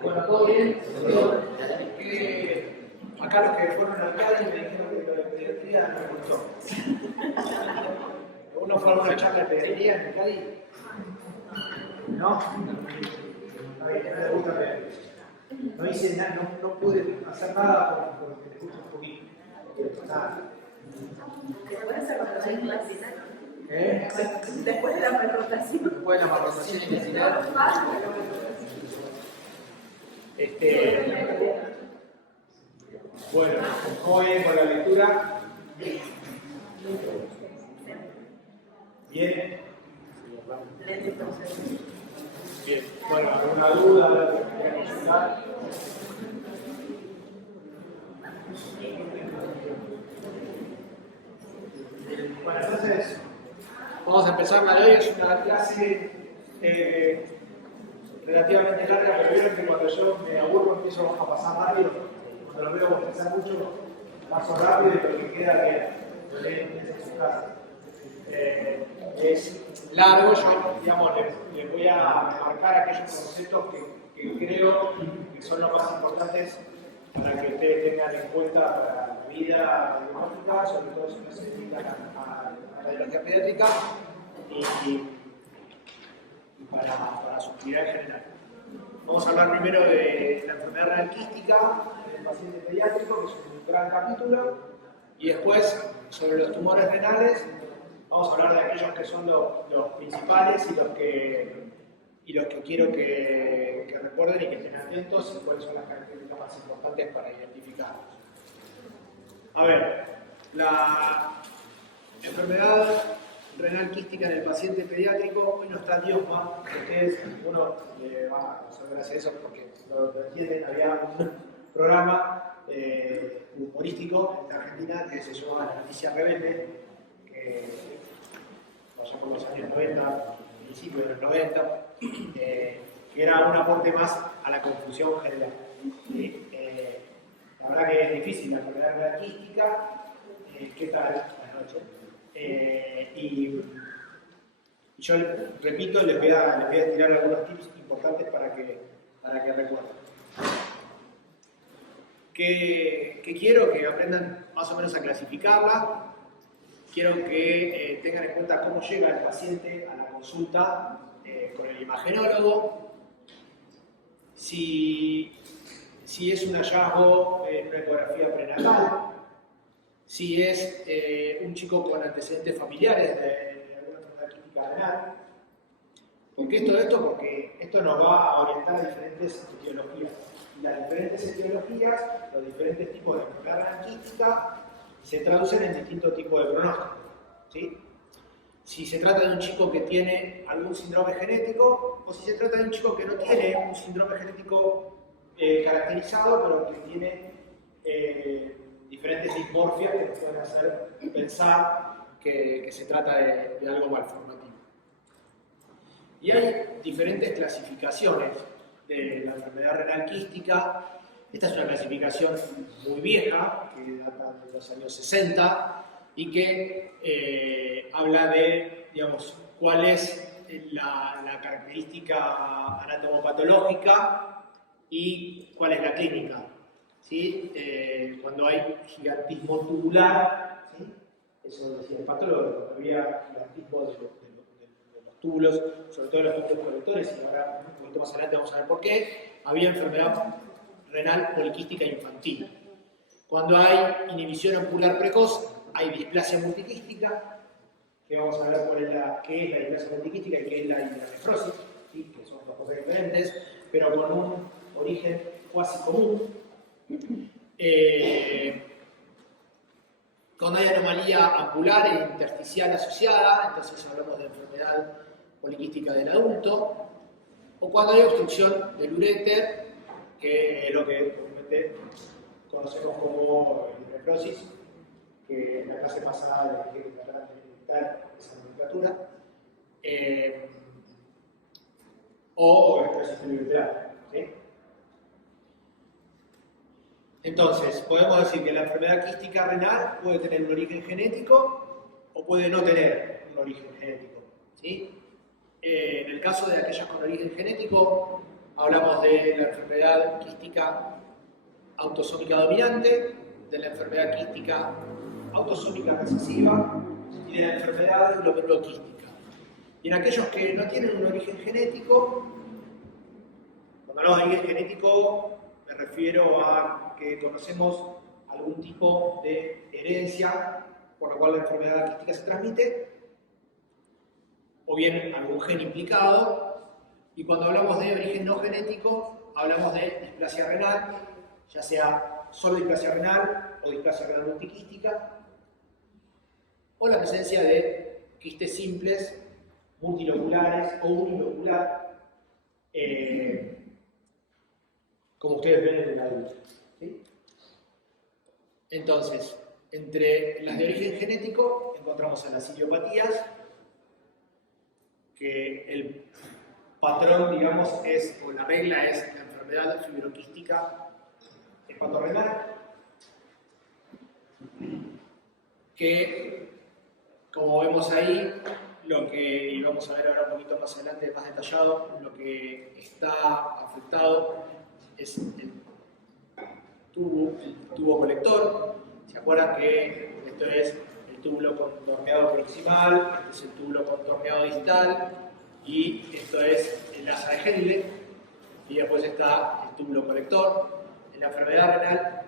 Bueno, ¿todo bien? Acá los que fueron al Cali me dijeron que lo de pediatría no me gustó. ¿Uno fue a alguna charla de pediatría en el Cali? ¿No? A ver, no le gusta ver. No hice nada, no pude hacer nada porque les gusta un poquito. Nada. Después de la amarrotación. Después de la amarrotación intestinal. Bueno, ¿cómo viene con la lectura? ¿Bien? Bien. Bueno, ¿alguna duda? ¿Algo que quieran consultar? Bueno, entonces, vamos a empezar la de hoy. Es una clase relativamente larga, pero vieron que cuando yo me aburro empiezo a pasar rápido. Cuando lo veo pensar mucho, paso rápido y lo que queda lo leen en su casa. Es largo, yo digamos, les voy a marcar aquellos conceptos que creo que son los más importantes para que ustedes tengan en cuenta para la vida radiológica, sobre todo si no se dedican a la radiología pediátrica y para su actividad en general. Vamos a hablar primero de la enfermedad renal quística en el paciente pediátrico, que es un gran capítulo, y después sobre los tumores renales. Vamos a hablar de aquellos que son los principales y los que quiero que recuerden y que estén atentos y cuáles son las características más importantes para identificarlos. A ver, la enfermedad renal quística en el paciente pediátrico, hoy no está Diosma, ustedes, uno le va a saber hacer eso porque lo entienden, había un programa humorístico en Argentina que se llamaba La Noticia Rebelde, que pasó por los años 90, principios de los 90, que era un aporte más a la confusión general. La verdad que es difícil la enfermedad renal quística. ¿Qué tal? Buenas noches. Y yo repito, les voy a tirar algunos tips importantes para que recuerden. Que quiero que aprendan más o menos a clasificarla. Quiero que tengan en cuenta cómo llega el paciente a la consulta con el imagenólogo. Si es un hallazgo en una ecografía prenatal. Si es un chico con antecedentes familiares de alguna enfermedad quística renal. ¿Por qué todo esto? Porque esto nos va a orientar a diferentes etiologías. Y las diferentes etiologías, los diferentes tipos de enfermedad renal quística, se traducen en distintos tipos de pronósticos. ¿Sí? Si se trata de un chico que tiene algún síndrome genético, o si se trata de un chico que no tiene un síndrome genético caracterizado, pero que tiene diferentes dismorfias que nos pueden hacer pensar que se trata de algo malformativo. Y hay diferentes clasificaciones de la enfermedad renal quística. Esta es una clasificación muy vieja, que data de los años 60, y que habla de, digamos, cuál es la característica anatomopatológica y cuál es la clínica. ¿Sí? Cuando hay gigantismo tubular, ¿sí? Eso decía el patólogo, cuando había gigantismo de los túbulos, sobre todo de los túbulos colectores, y ahora un poquito más adelante vamos a ver por qué, había enfermedad renal poliquística infantil. Cuando hay inhibición ampular precoz, hay displasia multiquística, que vamos a ver qué es la displasia multiquística y qué es la hidronefrosis, ¿sí? Que son dos cosas diferentes, pero con un origen cuasi común. Cuando hay anomalía ampular e intersticial asociada, entonces hablamos de enfermedad poliquística del adulto, o cuando hay obstrucción del uréter, que es lo que comúnmente conocemos como hidronefrosis, que en la clase pasada les dije que tratar de evitar esa nomenclatura, o esclerosis ureteral, ¿sí? Entonces, podemos decir que la enfermedad quística renal puede tener un origen genético o puede no tener un origen genético, ¿sí? En el caso de aquellas con origen genético, hablamos de la enfermedad quística autosómica dominante, de la enfermedad quística autosómica recesiva y de la enfermedad glomeruloquística. Y en aquellos que no tienen un origen genético, cuando hablamos de origen genético me refiero a que conocemos algún tipo de herencia por la cual la enfermedad quística se transmite, o bien algún gen implicado, y cuando hablamos de origen no genético, hablamos de displasia renal, ya sea solo displasia renal o displasia renal multiquística, o la presencia de quistes simples, multiloculares o unilocular, como ustedes ven en el adulto. ¿Sí? Entonces, entre las de origen genético encontramos a las idiopatías, que el patrón, digamos, es, o la regla es la enfermedad fibroquística hepatorenal, que, como vemos ahí, lo que, y vamos a ver ahora un poquito más adelante, más detallado, lo que está afectado es el tubo colector. ¿Se acuerdan que esto es el túbulo contorneado proximal, este es el túbulo contorneado distal, y esto es el asa de Henle, y después está el túbulo colector? En la enfermedad renal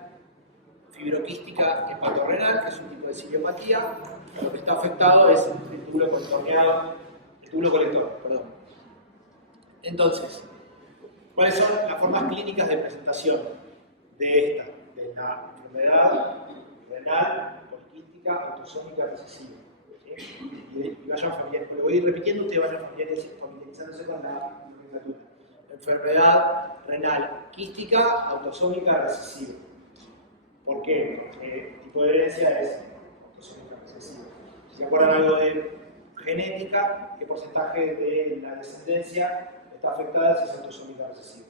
fibroquística hepatorrenal, que es un tipo de ciliopatía, lo que está afectado es el túbulo contorneado, el túbulo colector, perdón. Entonces, ¿cuáles son las formas clínicas de presentación de esta? De la enfermedad renal poliquística autosómica recesiva. ¿Sí? Y vayan familiarizando, lo voy a ir repitiendo, ustedes vayan familiarizándose con la nomenclatura. Enfermedad renal quística autosómica recesiva. ¿Por qué? Porque el tipo de herencia es autosómica recesiva. Si se acuerdan algo de genética, ¿qué porcentaje de la descendencia está afectada si es autosómica recesiva?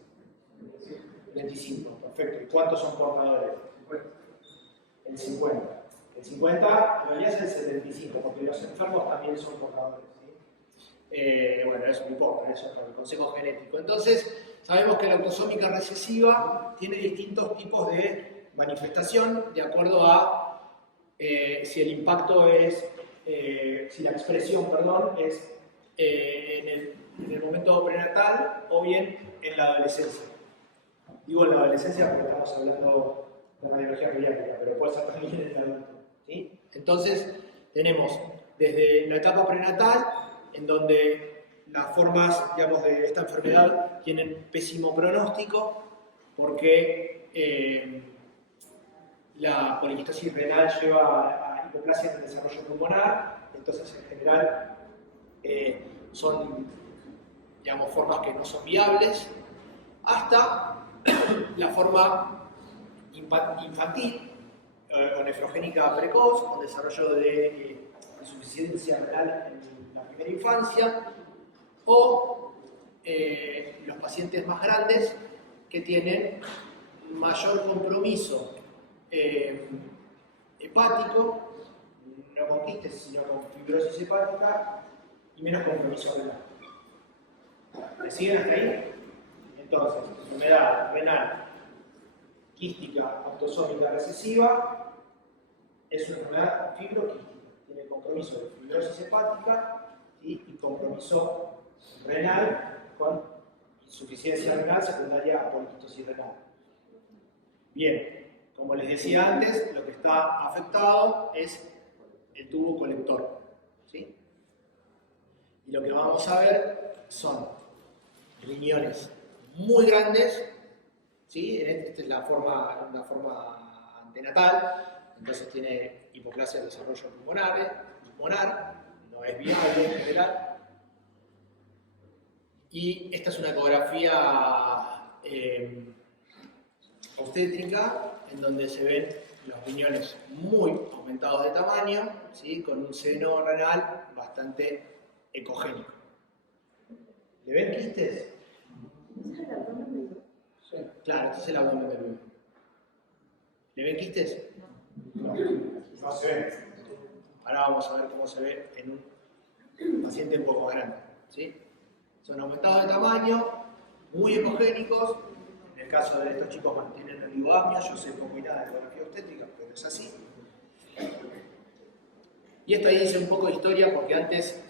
25, perfecto. ¿Y cuántos son portadores? El 50. El 50 debería ser el 75, porque los enfermos también son portadores. ¿Sí? Bueno, eso no importa, eso es para el consejo genético. Entonces, sabemos que la autosómica recesiva tiene distintos tipos de manifestación de acuerdo a si el impacto es, si la expresión, perdón, es en el momento prenatal o bien en la adolescencia. Digo en la adolescencia porque estamos hablando de radiología pediátrica, pero puede ser también en el adulto. ¿Sí? Entonces, tenemos desde la etapa prenatal, en donde las formas, digamos, de esta enfermedad tienen pésimo pronóstico, porque la poliquistosis renal lleva a hipoplasia en el desarrollo pulmonar, entonces en general son, digamos, formas que no son viables, hasta la forma infantil o nefrogénica precoz, con desarrollo de insuficiencia renal en la primera infancia, o los pacientes más grandes que tienen mayor compromiso hepático, no con quistes, sino con fibrosis hepática, y menos compromiso renal. ¿Me siguen hasta ahí? Entonces, enfermedad renal quística autosómica recesiva es una enfermedad fibroquística. Tiene compromiso de fibrosis hepática y compromiso renal con insuficiencia renal secundaria a poliquistosis renal. Bien, como les decía antes, lo que está afectado es el tubo colector. ¿Sí? Y lo que vamos a ver son riñones muy grandes. ¿Sí? Esta es la forma antenatal, entonces tiene hipoplasia del desarrollo pulmonar, no es viable en general. Y esta es una ecografía obstétrica en donde se ven los riñones muy aumentados de tamaño, ¿sí? Con un seno renal bastante ecogénico. ¿Le ven quistes? Claro, este es el abdomen del bebé. ¿Le ven quistes? No, no se ven. Ahora vamos a ver cómo se ve en un paciente un poco grande. ¿Sí? Son aumentados de tamaño, muy ecogénicos. En el caso de estos chicos mantienen oligogamia, yo sé poco y nada de ecografía obstétrica, pero es así. Y esto ahí dice un poco de historia porque antes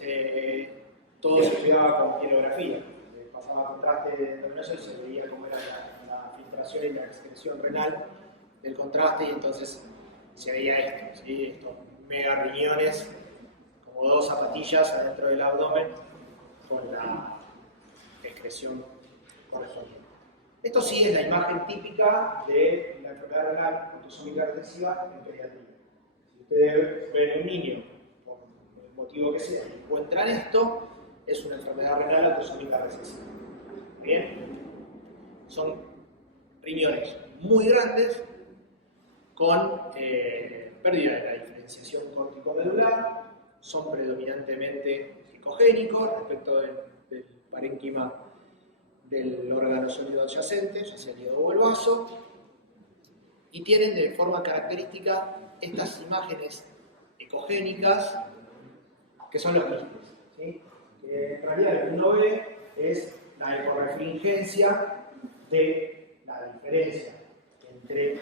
todo se pegaba con mielografía. Pasaba contraste endovenoso y se veía cómo era la filtración y la excreción renal del contraste, y entonces se veía esto, ¿sí? Estos mega riñones, como dos zapatillas adentro del abdomen con la excreción correspondiente. Esto sí es la imagen típica de la enfermedad renal autosómica recesiva en pediatría. Si ustedes ven un niño, por el motivo que sea, y encuentran esto, es una enfermedad renal autosómica recesiva. Bien, son riñones muy grandes con pérdida de la diferenciación córtico-medular, son predominantemente ecogénicos respecto del parénquima del órgano sólido adyacente, ya sea el hígado o el vaso, y tienen de forma característica estas imágenes ecogénicas que son los quistes, ¿sí? En realidad lo que uno ve es la ecorrefringencia de la diferencia entre el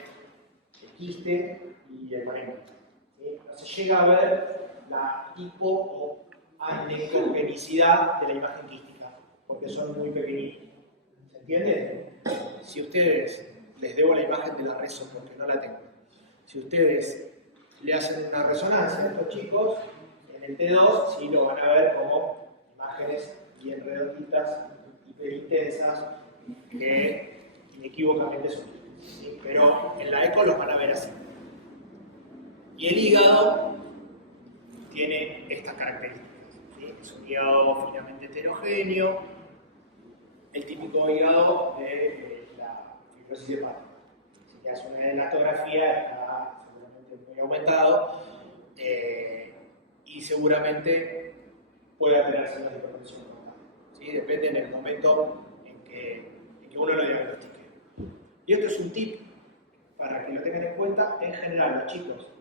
quiste y el parénquima. ¿Sí? No se llega a ver la hipo o anecogenicidad de la imagen quística, porque son muy pequeñitos. ¿Se entiende? Si ustedes, les debo la imagen de la reso porque no la tengo, si ustedes le hacen una resonancia a estos chicos, en el T2 sí lo van a ver como imágenes bien redonditas, hiperintensas, que inequívocamente son quistes, ¿sí? Pero en la eco los van a ver así. Y el hígado tiene estas características, ¿sí? Es un hígado finamente heterogéneo, el típico hígado de la fibrosis hepática. Si te hace una elatografía, está seguramente muy aumentado y seguramente puede tener signos de hipertensión portal, ¿sí? Depende en el momento en que uno lo diagnostique. Y esto es un tip para que lo tengan en cuenta. En general, los chicos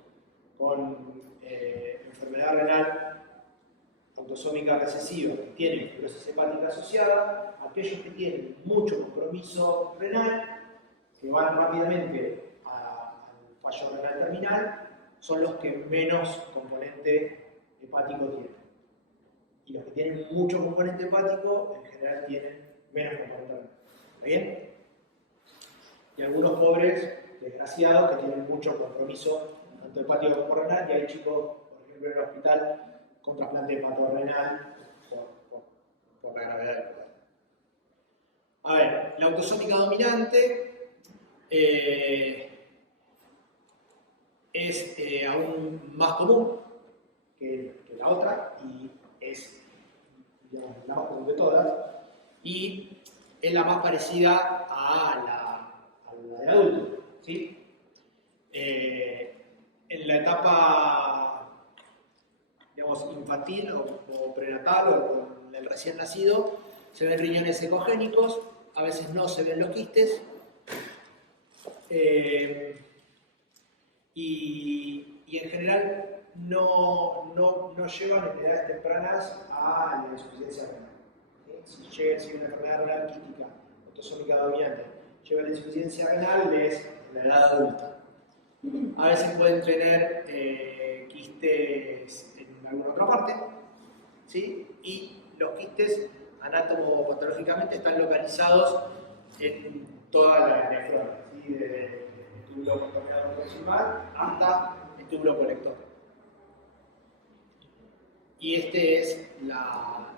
con enfermedad renal autosómica recesiva que tienen fibrosis hepática asociada, aquellos que tienen mucho compromiso renal, que van rápidamente al fallo renal terminal, son los que menos componente hepático tienen. Y los que tienen mucho componente hepático, en general tienen menos componente renal. ¿Está bien? Y algunos pobres desgraciados que tienen mucho compromiso tanto hepático como renal, y hay chicos, por ejemplo, en el hospital con trasplante hepatorenal por la gravedad del cuadro. A ver, la autosómica dominante es aún más común que la otra y es, digamos, la más común de todas, y es la más parecida a la de adulto, ¿sí? En la etapa, digamos, infantil o prenatal o con el recién nacido, se ven riñones ecogénicos, a veces no se ven los quistes, y en general no llevan en edades tempranas a la insuficiencia renal. Si llega una enfermedad renal quística, autosómica dominante, lleva la insuficiencia renal, es en la edad adulta. A veces pueden tener quistes en alguna otra parte, ¿sí? Y los quistes anatomopatológicamente están localizados en toda la nefrona, ¿sí? Desde el túbulo contaminado proximal hasta el túbulo colector. Y este es la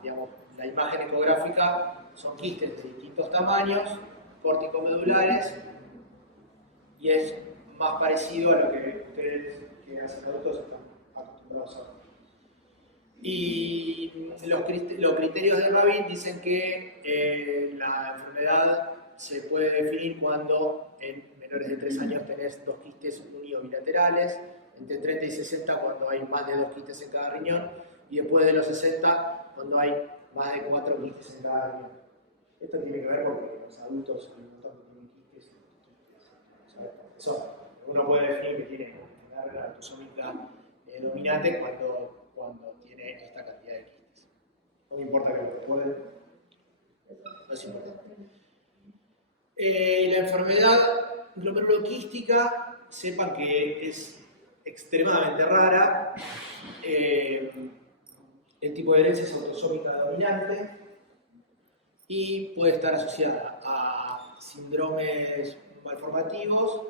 imagen ecográfica, son quistes de distintos tamaños, córtico-medulares, y es más parecido a lo que ustedes que hacen adultos están acostumbrados a ver. Y los criterios de Rabin dicen que la enfermedad se puede definir cuando en menores de 3 años tenés 2 quistes unibilaterales, entre 30 y 60 cuando hay más de 2 quistes en cada riñón, y después de los 60 cuando hay más de 4 quistes en cada riñón. Esto tiene que ver porque los adultos hay un montón que tienen quistes, ¿sabes? Eso uno puede definir que tiene una enfermedad autosómica dominante cuando tiene esta cantidad de quistes. No me importa que lo recuerden, No es importante. La enfermedad glomeruloquística, sepan que es extremadamente rara. El tipo de herencia es autosómica dominante y puede estar asociada a síndromes malformativos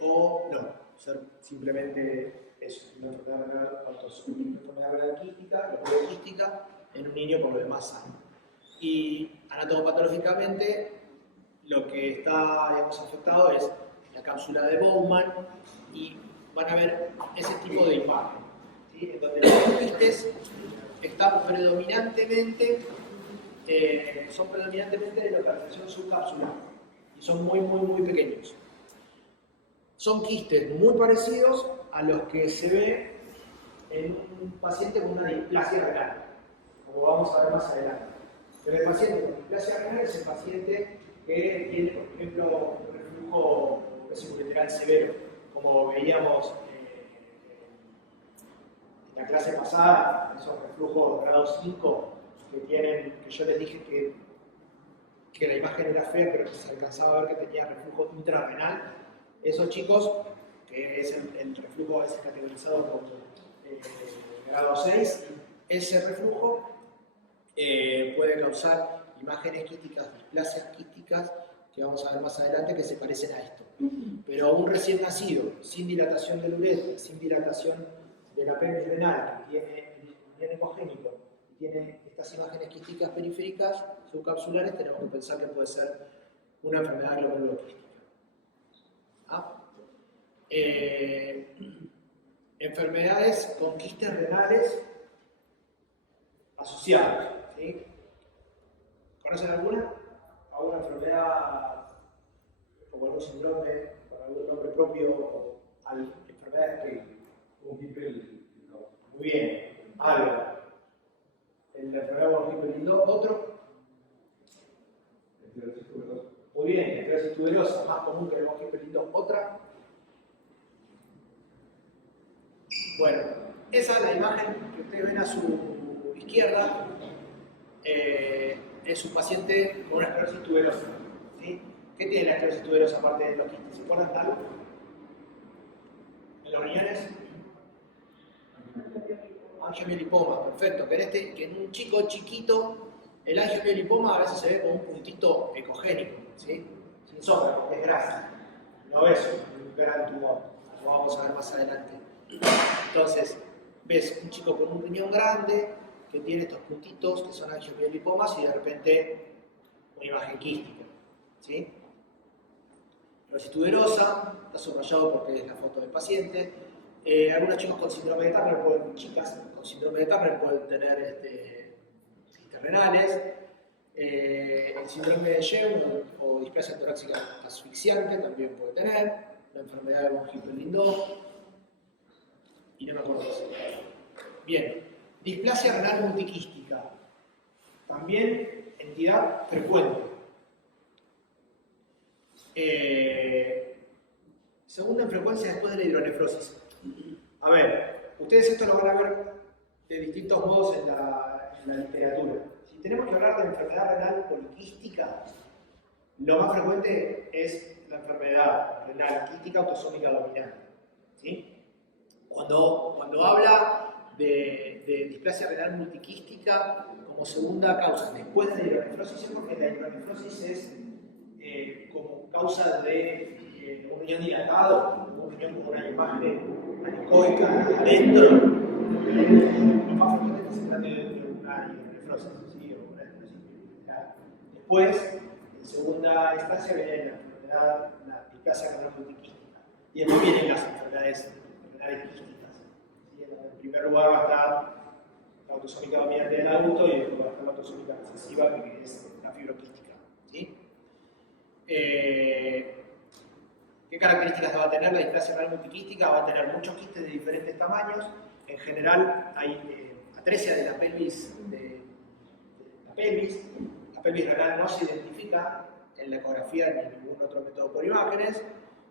o no, ser simplemente eso, una enfermedad renal autosómica, una enfermedad renal quística, glomeruloquística, en un niño por lo demás sano. Y anatomopatológicamente lo que está, digamos, afectado es la cápsula de Bowman y van a ver ese tipo de imagen, ¿sí? En donde los quistes están predominantemente, son predominantemente de localización subcapsular y son muy pequeños. Son quistes muy parecidos a los que se ve en un paciente con una displasia renal, como vamos a ver más adelante. Pero el paciente con displasia renal es el paciente que tiene, por ejemplo, un reflujo vesicoureteral severo, como veíamos en la clase pasada, esos reflujos grado 5 que tienen, que yo les dije que la imagen era fea, pero se alcanzaba a ver que tenía reflujo intrarrenal. Esos chicos, que es el reflujo a veces categorizado como grado 6, ese reflujo puede causar imágenes quísticas, displasias quísticas, que vamos a ver más adelante, que se parecen a esto. Pero un recién nacido, sin dilatación del uretra, sin dilatación de la pelvis renal, que tiene el ecogénico y tiene estas imágenes quísticas periféricas subcapsulares, tenemos que pensar que puede ser una enfermedad glomeruloquística. ¿Ah? Enfermedades con quistes renales asociados, ¿sí? ¿Conocen alguna? ¿Alguna enfermedad o algún síndrome con algún nombre propio o enfermedades que... Un Hippel, no. Muy bien, algo. La enfermedad con Hippel-Lindau, otro. Esclerosis tuberosa. Muy bien, la esclerosis tuberosa, más común que el Hippel-Lindau, otra. Bueno, esa es la imagen que ustedes ven a su izquierda. Es un paciente con una esclerosis tuberosa, ¿sí? ¿Qué tiene la esclerosis tuberosa aparte de los quistes? ¿Se acuerdan de algo? ¿En los riñones? Angiomiolipoma, perfecto. Que en un chico chiquito, el angiomiolipoma a veces se ve como un puntito ecogénico, ¿sí? Sin sombra, es grasa. No es un gran tumor, lo vamos a ver más adelante. Entonces, ves un chico con un riñón grande que tiene estos puntitos que son angiomiolipomas y de repente una imagen quística, ¿sí? Esclerosis tuberosa, está subrayado porque es la foto del paciente. Algunos chicos con síndrome de Turner chicas con síndrome de Turner pueden tener quistes renales. El síndrome de Shem o displasia torácica asfixiante también puede tener. La enfermedad de von Hippel-Lindau. Y no me acuerdo más. Bien, displasia renal multiquística. También entidad frecuente. Segunda en frecuencia después de la hidronefrosis. A ver, ustedes esto lo van a ver de distintos modos en la literatura. Si tenemos que hablar de enfermedad renal poliquística, lo más frecuente es la enfermedad renal quística autosómica dominante, ¿sí? Cuando habla de displasia renal multiquística como segunda causa después de la hidronefrosis, es porque la hidronefrosis es como causa de un riñón dilatado, un riñón con una imagen anecoica adentro. Lo más frecuente es que se trate de una hidronefrosis, ¿sí? O una esclerosis. Después, en segunda instancia, viene la enfermedad, la displasia renal multiquística. Y después vienen las enfermedades quísticas. ¿Sí? En primer lugar va a estar la autosómica dominante del adulto y después va a estar la autosómica recesiva, que es la fibroquística. ¿Sí? ¿Qué características va a tener la displasia renal multiquística? Va a tener muchos quistes de diferentes tamaños. En general hay atresia de la pelvis. La pelvis renal no se identifica en la ecografía ni en ningún otro método por imágenes.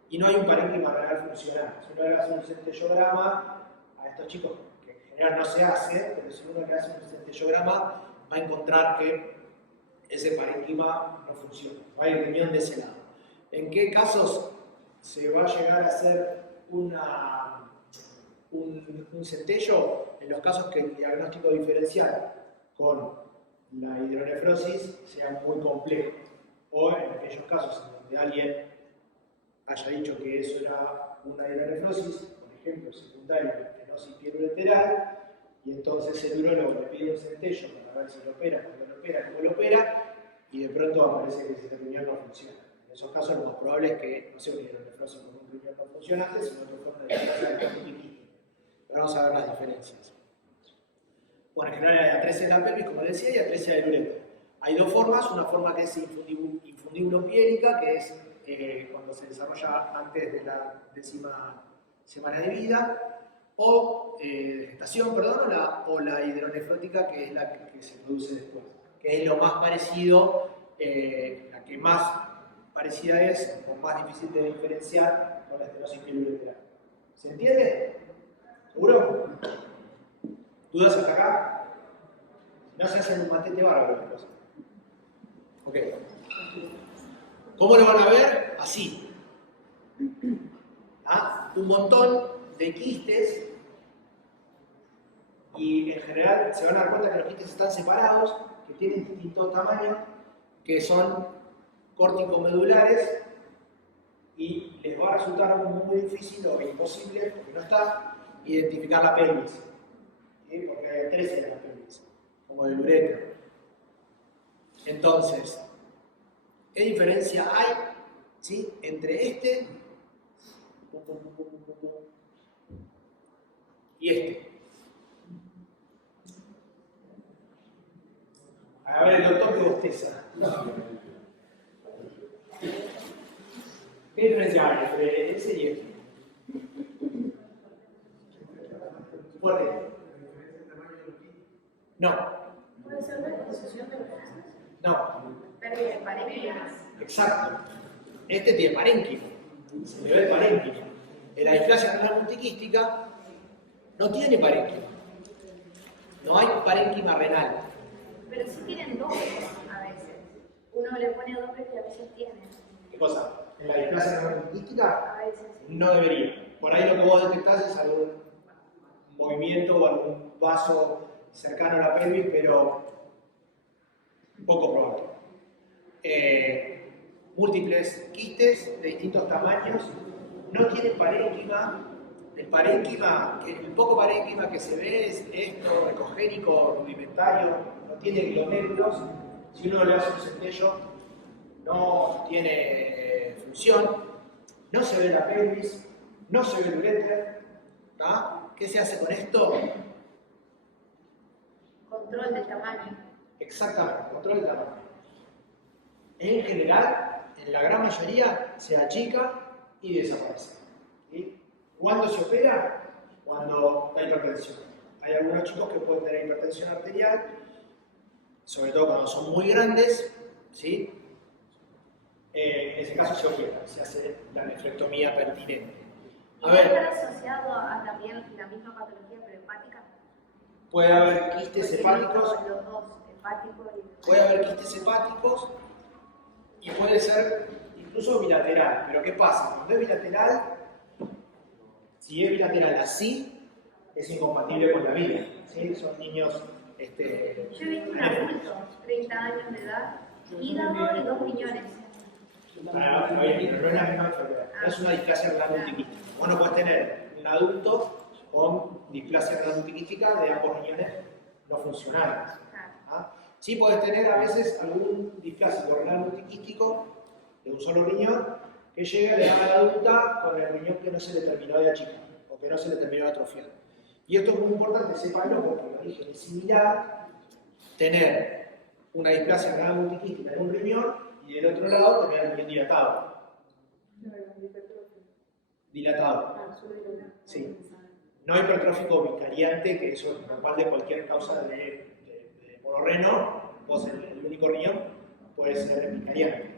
Y no hay un parénquima renal funcional. Si uno le hace un centellograma a estos chicos, que en general no se hace, pero si uno le hace un centellograma va a encontrar que ese parénquima no funciona, no hay riñón de ese lado. ¿En qué casos se va a llegar a hacer un centello? En los casos que el diagnóstico diferencial con la hidronefrosis sea muy complejo, o en aquellos casos en donde alguien haya dicho que eso era una hidronefrosis, por ejemplo, secundaria de estenosis pielo-ureteral, y entonces el urólogo le pide un centello para ver si lo opera, cuándo lo opera, cómo lo opera, y de pronto aparece que ese riñón no funciona. En esos casos lo más probable es que no sea una hidronefrosis con un riñón no funcionante, sino que fue una hidronefrosis. Vamos a ver las diferencias. Bueno, en general hay atresia de la pelvis, como decía, y atresia del ureter. Hay dos formas, una forma que es infundíbulo-piérica, que es cuando se desarrolla antes de la 10ª semana de vida, o de gestación, perdón, o la hidronefrótica, que es la que se produce después, que es lo más parecido, la que más parecida es, o más difícil de diferenciar con la estenosis pielo-ureteral. ¿Se entiende? ¿Seguro? ¿Dudas hasta acá? No se hacen un matete bárbaro las cosas. Ok. ¿Cómo lo van a ver? Así. ¿Ah? Un montón de quistes, y en general se van a dar cuenta que los quistes están separados, que tienen distinto tamaño, que son córtico-medulares, y les va a resultar muy difícil o imposible, porque no está, identificar la pelvis. ¿Sí? Porque hay atresia de la pelvis, como del ureter. Entonces, ¿qué diferencia hay, ¿sí?, entre este y este? A ver, el doctor que bosteza. ¿Qué diferencia hay entre ese y este? Fuerte. No. ¿Puede ser una disposición de los huesos? No. Pérdida de parénquima. Exacto. Este tiene parénquima. Se le ve el parénquima. En la displasia renal multiquística no tiene parénquima. No hay parénquima renal. Pero sí tienen dobles a veces. Uno le pone dobles y a veces tiene. ¿Qué cosa? En la displasia renal multiquística A veces sí. no debería. Por ahí lo que vos detectás es algún movimiento o algún vaso cercano a la pelvis, pero poco probable. Múltiples quistes de distintos tamaños, no tienen parénquima. El poco parénquima que se ve es esto, recogénico, rudimentario, no tiene glomérulos. Si uno le hace un centello, no tiene función, no se ve la pelvis, no se ve el uréter. ¿Qué se hace con esto? Control del tamaño. Exactamente, control del tamaño. En general, en la gran mayoría, se achica y desaparece. ¿Sí? ¿Cuándo se opera? Cuando hay hipertensión. Hay algunos chicos que pueden tener hipertensión arterial, sobre todo cuando son muy grandes, ¿sí? En ese caso se opera, se hace la nefrectomía pertinente. A ¿Puede ver, estar asociado a también la misma patología pero hepática? puede haber quistes hepáticos, Los dos, hepático y... puede haber quistes hepáticos y puede ser incluso bilateral. Pero ¿qué pasa? Cuando es bilateral, si es bilateral así, es incompatible con la vida. ¿Sí? Son niños... Yo he visto un adulto, 30 años de edad, hígado y 2 riñones. No es la misma enfermedad, no es una displasia renal multiquística. Vos no podés tener un adulto con displasia renal multiquística de ambos riñones no funcionales. ¿Ah? Sí podés tener a veces algún displásico renal multiquístico de un solo riñón que llegue a la edad adulta con el riñón que no se le terminó de achicar o que no se le terminó de atrofiar. Y esto es muy importante, sepanlo, porque el origen es similar, tener una displasia renal multiquística en un riñón y del otro lado tener el riñón dilatado. Dilatado. Sí. No hipertrófico vicariante, que eso es normal de cualquier causa de monorreno. Vos el único riñón puede ser vicariante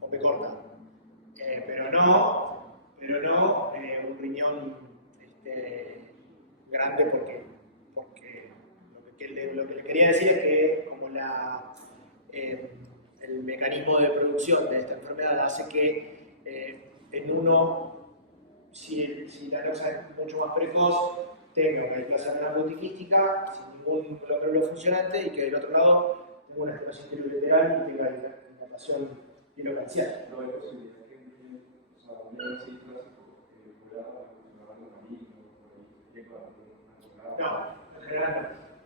o P corta. Pero no un riñón grande, porque lo que le quería decir es que como el mecanismo de producción de esta enfermedad hace que en uno, si la causa es mucho más precoz, tenga una displasia renal multiquística sin ningún glomérulo funcionante y que del otro lado tenga una estenosis bilateral y tenga dilatación bilocancial. No hay posibilidad que o sea, un así clásico pueda funcionar en camino, No, en general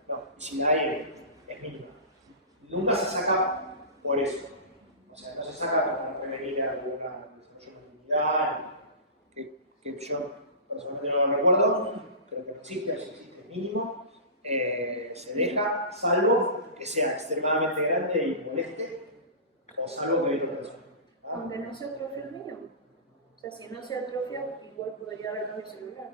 no. No, y si la hay, es mínima. Nunca se saca por eso. O sea, no se saca para prevenir alguna desarrollo de inmunidad, que yo personalmente no lo recuerdo, creo que no existe, o si existe mínimo. Se deja, salvo que sea extremadamente grande y moleste, o salvo que haya otra persona. Aunque no se atrofia el niño. O sea, si no se atrofia, igual podría haber cambio celular.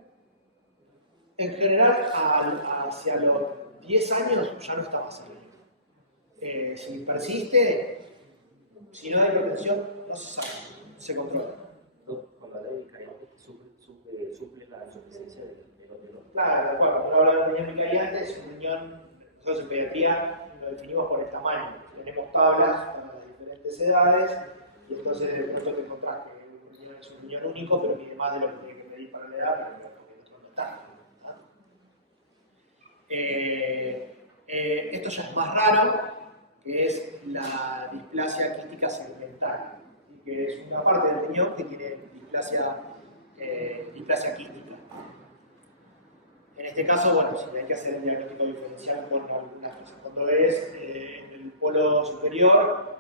En general, hacia los 10 años ya no está más ahí. Si persiste, si no hay hipertensión, no se sabe, se controla. Con la ley vicariante suple la insuficiencia de los. Claro, de acuerdo. Cuando habla de riñón vicariante, es un riñón, nosotros en pediatría lo definimos por el tamaño. Tenemos tablas para las diferentes edades y entonces de pronto te encontrás que un riñón es un riñón único, pero mide más de lo que tiene que medir para la edad, pero porque el otro no está. Esto ya es más raro, que es la displasia quística segmental, que es una parte del riñón que tiene displasia quística. En este caso, bueno, si hay que hacer un diagnóstico diferencial con algunas cosas. Cuando es en el polo superior,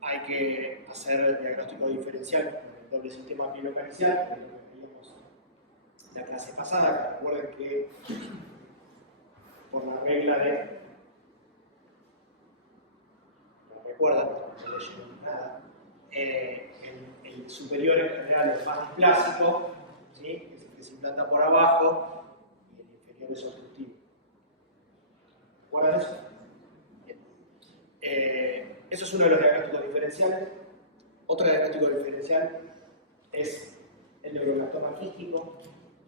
hay que hacer el diagnóstico diferencial con el doble sistema bilocanicial, que es lo que veíamos la clase pasada, que recuerden que por la regla de... No recuerdan, no leyeron nada. El superior en general es más displásico, ¿sí? Es el que se implanta por abajo, y el inferior es obstructivo. ¿Recuerdan eso? Bien. Eso es uno de los diagnósticos diferenciales. Otro diagnóstico diferencial es el neuroblastoma quístico,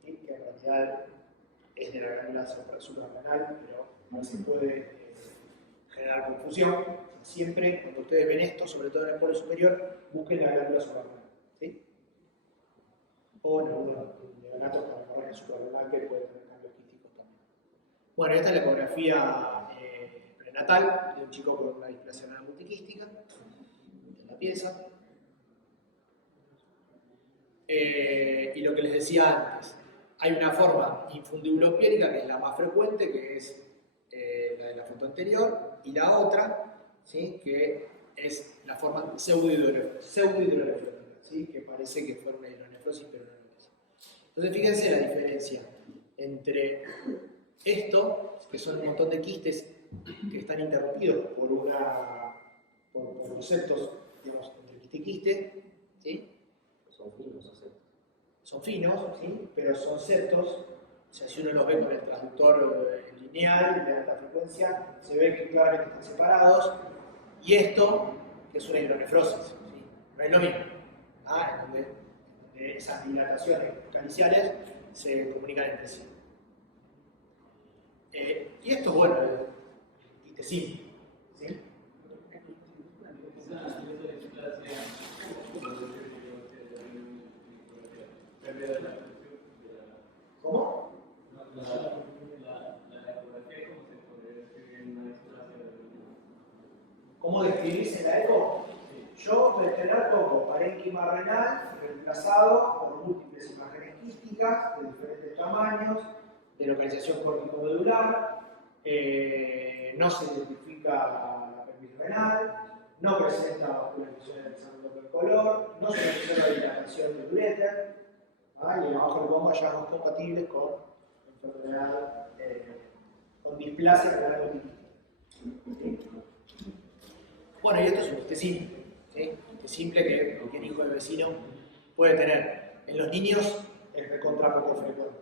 ¿sí? Que en realidad es de la glándula suprarrenal, pero no se puede generar confusión. Siempre, cuando ustedes ven esto, sobre todo en el polo superior, busquen la glándula suprarrenal, ¿sí? O en algunos neonatos con hemorragia suprarrenal que pueden tener cambios quísticos también. Bueno, esta es la ecografía prenatal de un chico con una displasia renal multiquística en la pieza. Y lo que les decía antes, hay una forma infundibulopiérica que es la más frecuente, que es la de la foto anterior, y la otra, ¿sí? Que es la forma pseudohidronefrótica, ¿sí? Que parece que fuera una hidronefrosis, pero no lo es. Entonces fíjense la diferencia entre esto, que son un montón de quistes que están interrumpidos por los septos, digamos, entre quiste y quiste, ¿sí? Son finos los septos. Son finos, ¿sí? Pero son septos. O sea, si uno los ve con el transductor lineal de alta frecuencia, se ve que claramente están separados. Y esto, que es una hidronefrosis, ¿sí? No es lo mismo. En donde esas dilataciones caliciales se comunican entre sí. Y esto es bueno, quiste simple, ¿sí? ¿Cómo? ¿Cómo describirse la eco? Yo veterar como parénquima renal reemplazado por múltiples imágenes quísticas de diferentes tamaños, de localización corticomedular, no se identifica la pelvis renal, no presenta vascularización del sangre del color, no se observa dilatación del uréter, y abajo le pongo hallazgos compatibles con enfermedad, con displasia renal multiquística. Bueno, y esto es un quiste simple, ¿sí? Un quiste simple que cualquier hijo de vecino puede tener. En los niños es recontra poco frecuente,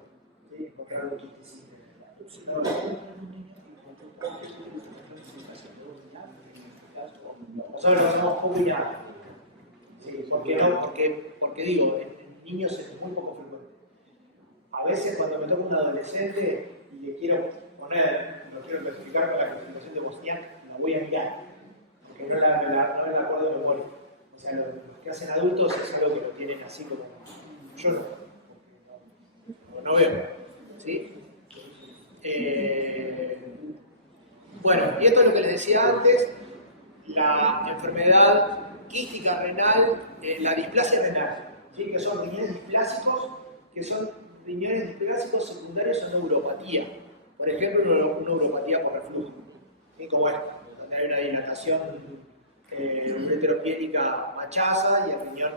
¿sí? Encontrar un quiste simple. Nosotros lo hacemos poco y nada. Sí, ¿por qué no? Porque digo, en niños es muy poco frecuente. A veces cuando me toca un adolescente y le quiero poner, lo quiero clasificar con la clasificación de Bosniak, la voy a mirar. ¿Ok? que no la acuerdo de memoria. O sea, los que hacen adultos es algo que lo tienen así como yo no veo. ¿Sí? Bueno, y esto es lo que les decía antes, la enfermedad quística renal, la displasia renal, ¿sí? Que son riñones displásicos, secundarios a neuropatía. Por ejemplo, una neuropatía por reflujo, ¿sí? Como esta, donde hay una dilatación ureteropiética machaza y el riñón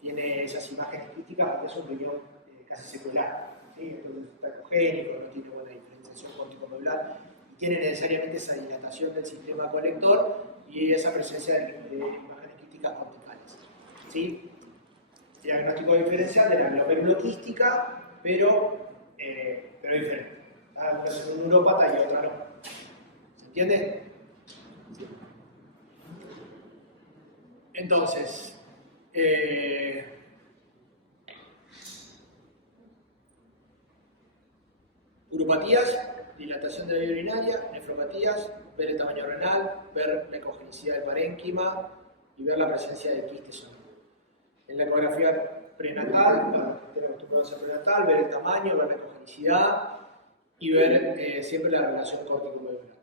tiene esas imágenes críticas porque es un riñón casi secular, ¿sí? Entonces está ecogénico, no tiene buena diferenciación córtico-medular y tiene necesariamente esa dilatación del sistema colector y esa presencia de imágenes críticas corticales, ¿sí? El diagnóstico diferencial de la glomeruloquística, pero diferente. Una es un neurópata y otra no. ¿Se entiende? Sí. Entonces, uropatías, dilatación de la vía urinaria, nefropatías, ver el tamaño renal, ver la ecogenicidad del parénquima y ver la presencia de quistes o no. En la ecografía prenatal, para que estén acostumbrados a prenatal, ver el tamaño, ver la ecogenicidad y ver siempre la relación córtico-medular.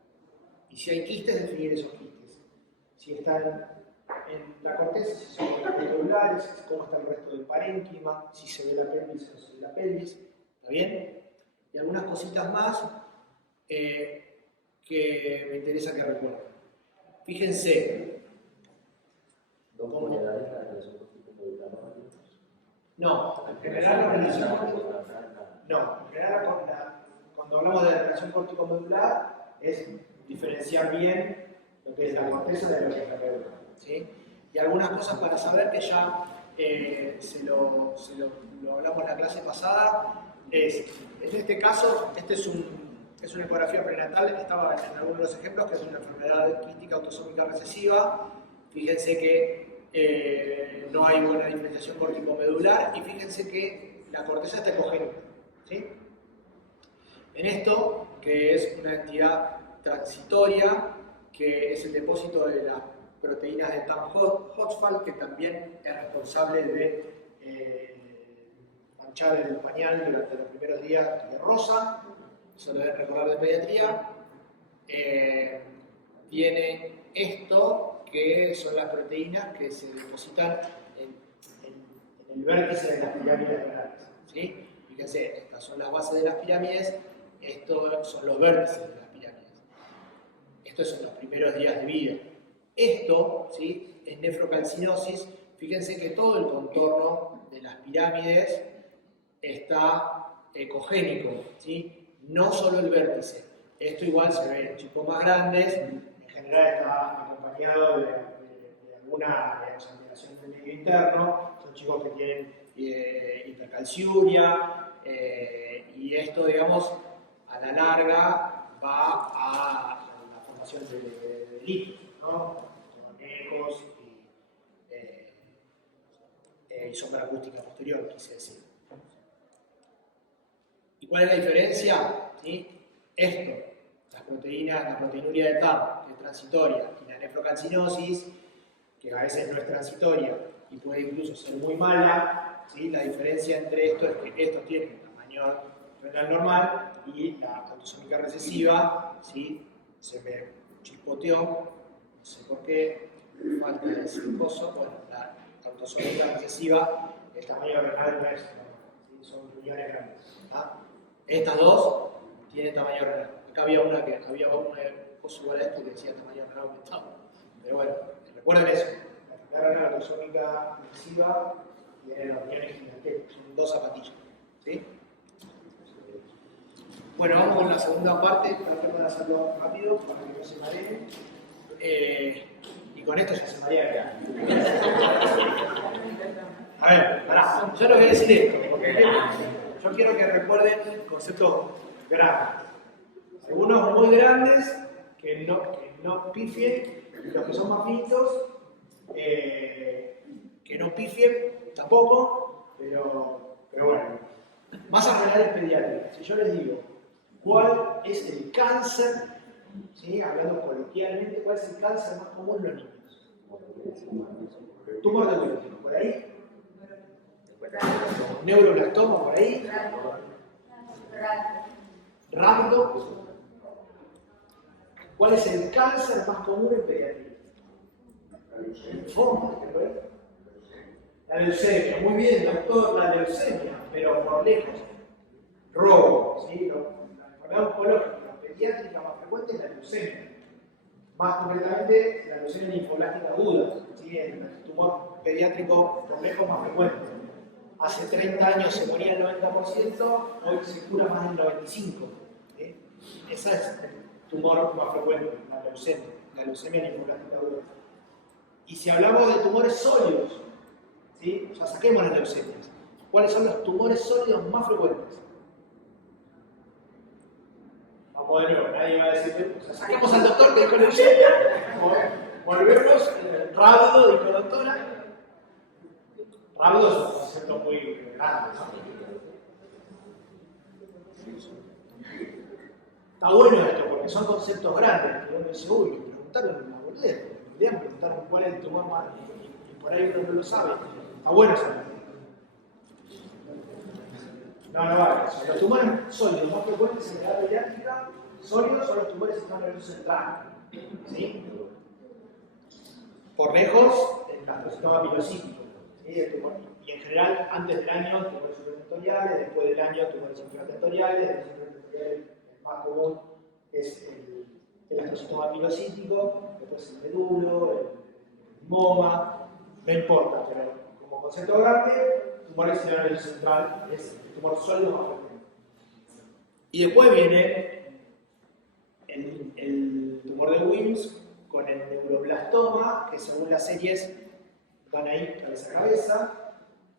Y si hay quistes, definir esos quistes. Si están en la corteza, si son medulares, cómo está el resto del parénquima, si se ve la pelvis o no se ve la pelvis, ¿está bien? Y algunas cositas más que me interesa que recuerden. Fíjense. ¿Cómo le da esta relación córtico-medular? No, en general la relación cuando hablamos de relación córtico-medular es diferenciar bien lo que es la corteza de lo que es la médula, ¿sí? Y algunas cosas para saber que ya lo hablamos en la clase pasada, en este caso, es una ecografía prenatal, estaba en algunos de los ejemplos, que es una enfermedad quística autosómica recesiva. Fíjense que no hay buena diferenciación córtico-medular y fíjense que la corteza está ecogénica, ¿sí? En esto, que es una entidad transitoria, que es el depósito de las proteínas de Tamm-Hofstad, que también es responsable de manchar el pañal durante los primeros días de rosa, eso lo deben recordar de pediatría. Tiene esto, que son las proteínas que se depositan en el vértice de las pirámides renales, ¿sí? Fíjense, estas son las bases de las pirámides, estos son los vértices de las pirámides. Estos son los primeros días de vida. Esto, ¿sí? En nefrocalcinosis, fíjense que todo el contorno de las pirámides está ecogénico, ¿sí? No solo el vértice. Esto igual se ve en chicos más grandes, en general está acompañado de alguna alteración del medio interno, son chicos que tienen hipercalciuria, y esto, digamos, a la larga va a la formación de líquidos, ¿no? Con ecos y sombra acústica posterior, quise decir. ¿Y cuál es la diferencia? ¿Sí? Esto, la proteinuria de Tamm, que es transitoria, y la nefrocalcinosis, que a veces no es transitoria y puede incluso ser muy mala, ¿sí? La diferencia entre esto es que estos tienen un tamaño renal normal y la autosómica recesiva, ¿sí? Se me chispoteó, no sé por qué, falta de circoso. Bueno, la autosómica recesiva, el tamaño renal no es normal, ¿sí? Son riñones grandes. ¿Ah? Estas dos tienen tamaño renal. Acá había una cosa igual a esto que decía tamaño renal aumentado. Pero bueno, recuerden eso. La renal autosómica recesiva tiene los riñones gigantescos, son dos zapatillas. ¿Sí? Bueno, vamos con la segunda parte, tratar de hacerlo rápido para que no se mareen. Y con esto ya se marea. A ver, pará, yo les voy a decir esto, porque yo quiero que recuerden el concepto grande. Algunos muy grandes que no pifien, y los que son más finitos que no pifien tampoco, pero bueno. Masas renales pediátricas. Si yo les digo, ¿cuál es el cáncer ¿sí? Hablando coloquialmente, ¿cuál es el cáncer más común en los niños? Tumor de Wilms, por ahí. Neuroblastoma, por ahí. Rhabdo. ¿Cuál es el cáncer más común en pediatría? Linfoma, ¿lo es? La leucemia, muy bien, doctor, la leucemia, pero por lejos. Robo, ¿sí? La enfermedad oncológica pediátrica más frecuente es la leucemia. Más concretamente, la leucemia linfoblástica aguda, ¿sí? El tumor pediátrico por lejos más frecuente. Hace 30 años se moría el 90%, hoy se cura más del 95%. ¿Sí? Ese es el tumor más frecuente, la leucemia linfoblástica aguda. Y si hablamos de tumores sólidos, ¿sí? O sea, saquemos las leucemias. ¿Cuáles son los tumores sólidos más frecuentes? Vamos de nuevo, nadie va a decir, o sea, saquemos al doctor que dijo leucemia, volvemos, Rhabdo dijo doctora. Rhabdo es un concepto muy grande, ¿no? Está bueno esto, porque son conceptos grandes, que uno dice, uy, me preguntaron una boludez, me preguntaron cuál es el tumor más, y por ahí uno no lo sabe. Está bueno saberlo. No vale. Los tumores sólidos más frecuentes en la edad pediátrica, sólidos, son los tumores del sistema nervioso central. ¿Sí? Por lejos, el gastrocitoma pilocítico. ¿Sí? Y en general, antes del año, tumores supratentoriales, después del año, tumores infratentoriales. El más común es el gastrocitoma pilocítico, después el medulo, el limoma, no importa, pero como concepto grande, tumor del sistema nervioso central es el tumor sólido más frecuente. Y después viene el tumor de Wilms con el neuroblastoma, que según las series van ahí cabeza a cabeza,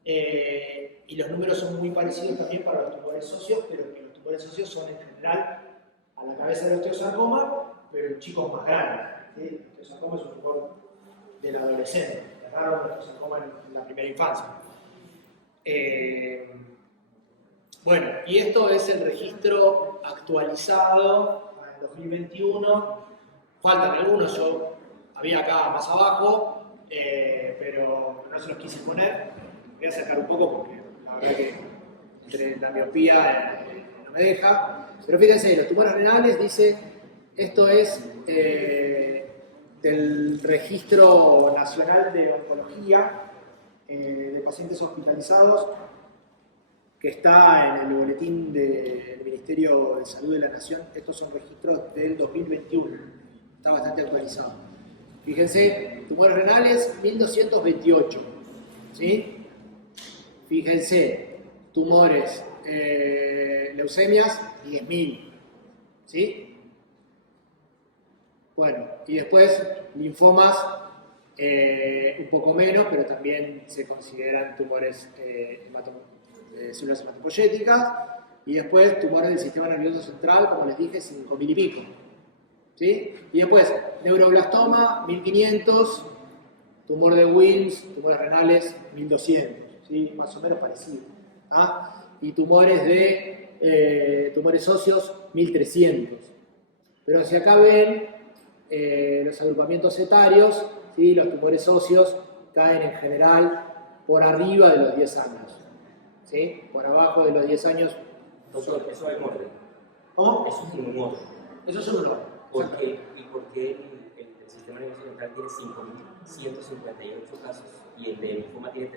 y los números son muy parecidos también para los tumores óseos, pero que los tumores óseos son en general a la cabeza del osteosarcoma, pero en chicos más grandes. ¿Sí? El osteosarcoma es un tumor del adolescente, es raro un osteosarcoma en la primera infancia. Bueno, y esto es el registro actualizado para el 2021. Faltan algunos, yo había acá más abajo, pero no se los quise poner. Voy a sacar un poco porque la verdad que entre la miopía no me deja. Pero fíjense, los tumores renales, dice, esto es del Registro Nacional de Oncología de pacientes hospitalizados, que está en el boletín del Ministerio de Salud de la Nación. Estos son registros del 2021, está bastante actualizado. Fíjense, tumores renales, 1228, ¿sí? Fíjense, tumores, leucemias, 10.000, ¿sí? Bueno, y después linfomas, un poco menos, pero también se consideran tumores células hematopoyéticas, y después tumores del sistema nervioso central, como les dije, 5.000 y pico. ¿Sí? Y después, neuroblastoma, 1.500, tumor de Wilms, tumores renales, 1.200, ¿sí? Más o menos parecido. ¿Ah? Y tumores óseos, 1.300. Pero si acá ven los agrupamientos etarios, ¿sí? Los tumores óseos caen en general por arriba de los 10 años. ¿Sí? Por abajo de los 10 años. Doctor, eso es un orden. ¿Cómo? Eso es un orden. Eso es un orden. ¿Por qué el sistema nervioso central tiene 5.158 casos y el de linfoma tiene 3.140?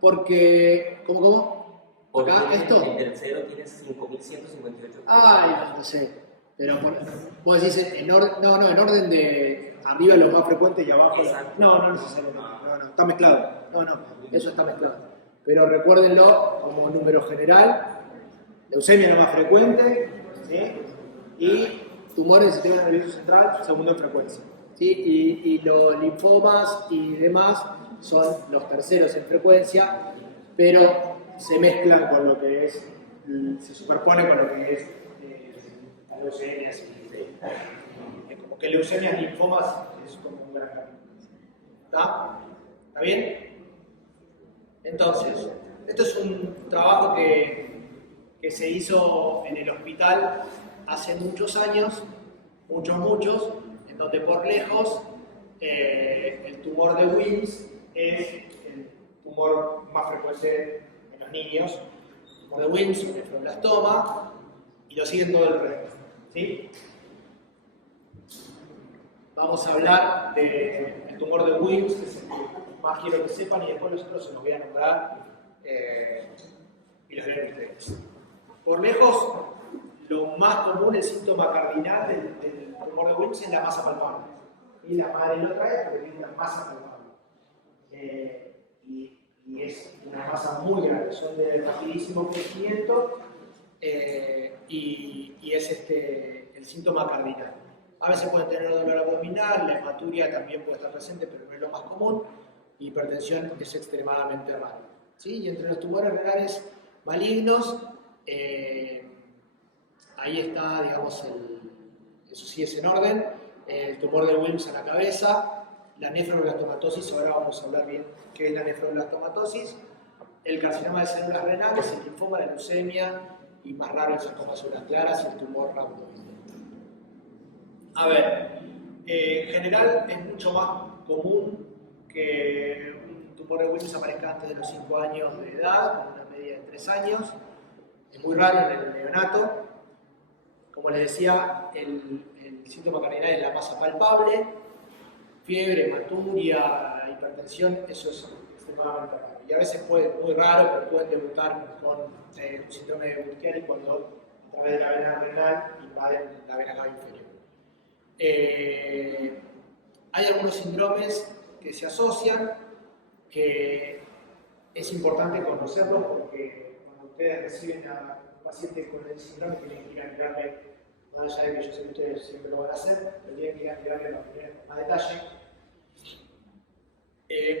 Porque, ¿cómo? Porque ¿Acá esto? El tercero tiene 5.158. Ay, no sé. Pero vos decís en orden, no, en orden de arriba lo más frecuente y abajo. Exacto. No necesariamente. No, está mezclado. No, eso está mezclado. Pero recuérdenlo como número general, leucemia lo más frecuente, ¿sí? Y tumores del sistema nervioso central, segundo en frecuencia. ¿Sí? Y los linfomas y demás son los terceros en frecuencia, pero se mezclan con lo que es, se superpone con lo que es las leucemias. Como que leucemias y linfomas es como un gran cambio. ¿Está bien? Entonces, esto es un trabajo que se hizo en el hospital hace muchos años, muchos, en donde por lejos el tumor de Wilms es el tumor más frecuente en los niños. El tumor de Wilms, un nefroblastoma, y lo siguen todo el resto. ¿Sí? Vamos a hablar del tumor de Wilms, que es el que más quiero que sepan, y después los otros se los voy a nombrar y los leen ustedes. Por lejos, lo más común, el síntoma cardinal del tumor de Wilms es la masa palpable. Y la madre lo trae porque tiene una masa palpable. Y es una masa muy grande, son de rapidísimo crecimiento y es el síntoma cardinal. A veces pueden tener dolor abdominal, la hematuria también puede estar presente, pero no es lo más común. Hipertensión es extremadamente raro. ¿Sí? Y entre los tumores renales malignos, ahí está, digamos, eso sí es en orden, el tumor de Wilms en la cabeza, la nefroblastomatosis, ahora vamos a hablar bien qué es la nefroblastomatosis, el carcinoma de células renales, el linfoma, la leucemia, y más raro el sarcoma de células claras y el tumor rhabdoide. A ver, en general es mucho más común que un tumor de Wilms aparezca antes de los 5 años de edad, con una media de 3 años. Es muy raro en el neonato. Como les decía, el síntoma cardinal es la masa palpable, fiebre, hematuria, hipertensión, eso es extremadamente raro. Y a veces puede, muy raro, pero pueden debutar con un síndrome de Buchiari cuando a través de la vena renal invaden la vena cava inferior. Hay algunos síndromes que se asocian, que es importante conocerlos porque cuando ustedes reciben a un paciente con el síndrome tienen que ir a mirarle, más allá de que yo sé que ustedes siempre lo van a hacer, pero tienen que ir a mirarle los primeros con más detalle.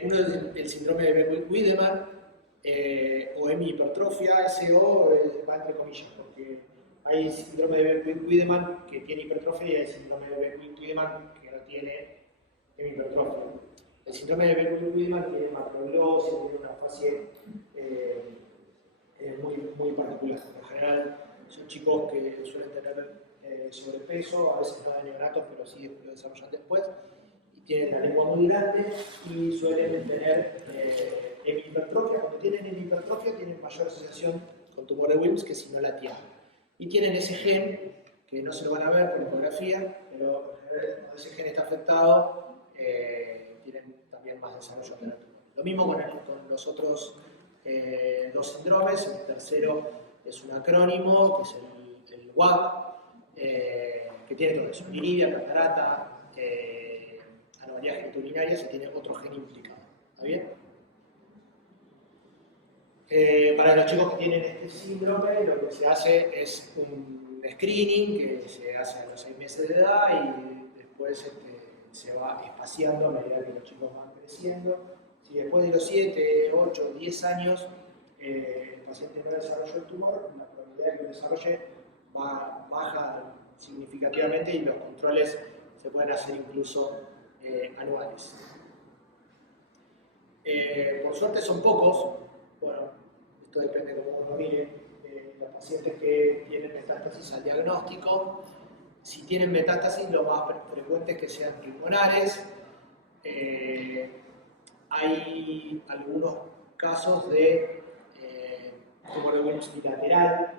Uno es el síndrome de Beckwith-Wiedemann o hemihipertrofia, SO va entre comillas, porque hay síndrome de Beckwith-Wiedemann que tiene hipertrofia y hay síndrome de Beckwith-Wiedemann que no tiene hemihipertrofia. El síndrome de Beckwith-Wiedemann tiene macroglosia, tiene una fase muy particular. En general son chicos que suelen tener sobrepeso, a veces no de neonatos, pero sí lo desarrollan después, y tienen la lengua muy grande y suelen tener hemihipertrofia. Cuando tienen hemihipertrofia tienen mayor asociación con tumor de Wilms que si no la tienen. Y tienen ese gen, que no se lo van a ver por ecografía, pero cuando ese gen está afectado, tienen también más desarrollo de la tumor. Lo mismo con los otros dos síndromes. El tercero es un acrónimo, que es el WAP, que tiene todo eso: iridia, catarata, anomalías genitourinarias, y tiene otro gen implicado. ¿Está bien? Para los chicos que tienen este síndrome, lo que se hace es un screening que se hace a los 6 meses de edad y después se va espaciando a medida que los chicos van creciendo. Si después de los 7, 8, 10 años el paciente no desarrolló el tumor, la probabilidad de que lo desarrolle baja significativamente y los controles se pueden hacer incluso anuales. Por suerte son pocos. Bueno, esto depende de cómo uno mire. Los pacientes que tienen metástasis al diagnóstico, si tienen metástasis, lo más frecuente es que sean pulmonares. Hay algunos casos de tumor de Wilms bilateral,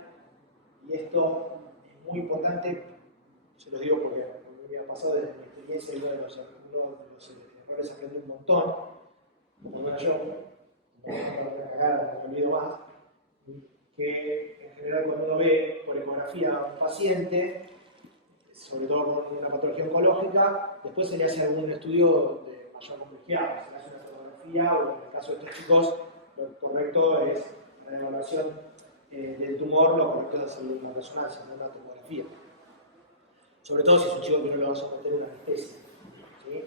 y esto es muy importante, se los digo porque me ha pasado desde mi experiencia, y uno de los errores aprendí un montón, como yo, no me cagada, me olvido más, que en general cuando uno ve por ecografía a un paciente, sobre todo con una patología oncológica, después se le hace algún estudio de mayor complejidad, se le hace una tomografía, o en el caso de estos chicos, lo correcto es la evaluación del tumor, lo correcto es hacer una resonancia, no una tomografía. Sobre todo si es un chico que no le vamos a meter una anestesia. ¿Sí?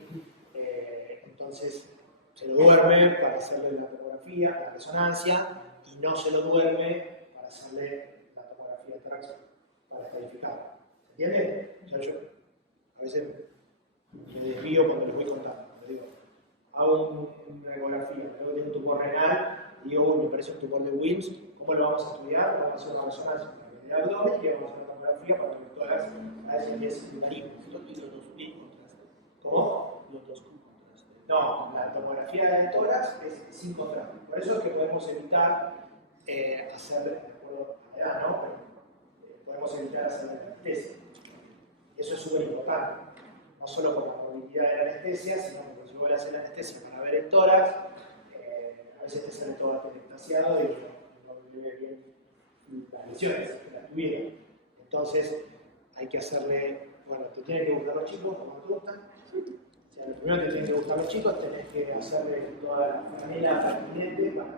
Entonces, se lo duerme para hacerle la tomografía, la resonancia, y no se lo duerme para hacerle la tomografía de tórax para estadificarla. ¿Se entiende? O sea, yo a veces me desvío cuando les voy contando. Les digo, hago una ecografía, luego tengo un tumor renal, y digo, me parece un tumor de Wilms, ¿cómo lo vamos a estudiar? Vamos a hacer una resonancia del abdomen y vamos a hacer una tomografía para ver todas a veces es lunarismo, y los dos contraste. ¿Cómo? Los dos contraste. No, la tomografía de tórax es sin contraste. Por eso es que podemos evitar hacer, de acuerdo a la edad, ¿no? Pero, podemos evitar hacer la anestesia. Eso es súper importante. No solo por la movilidad de la anestesia, sino que si voy a hacer la anestesia para ver el tórax, a veces te sale todo anestesiado y no ve bien las lesiones que la tuvieron. Entonces, hay que hacerle, bueno, te tienen que gustar los chicos, como te gustan. O sea, primero te tienen que gustar los chicos, tenés que hacerle toda la franela pertinente para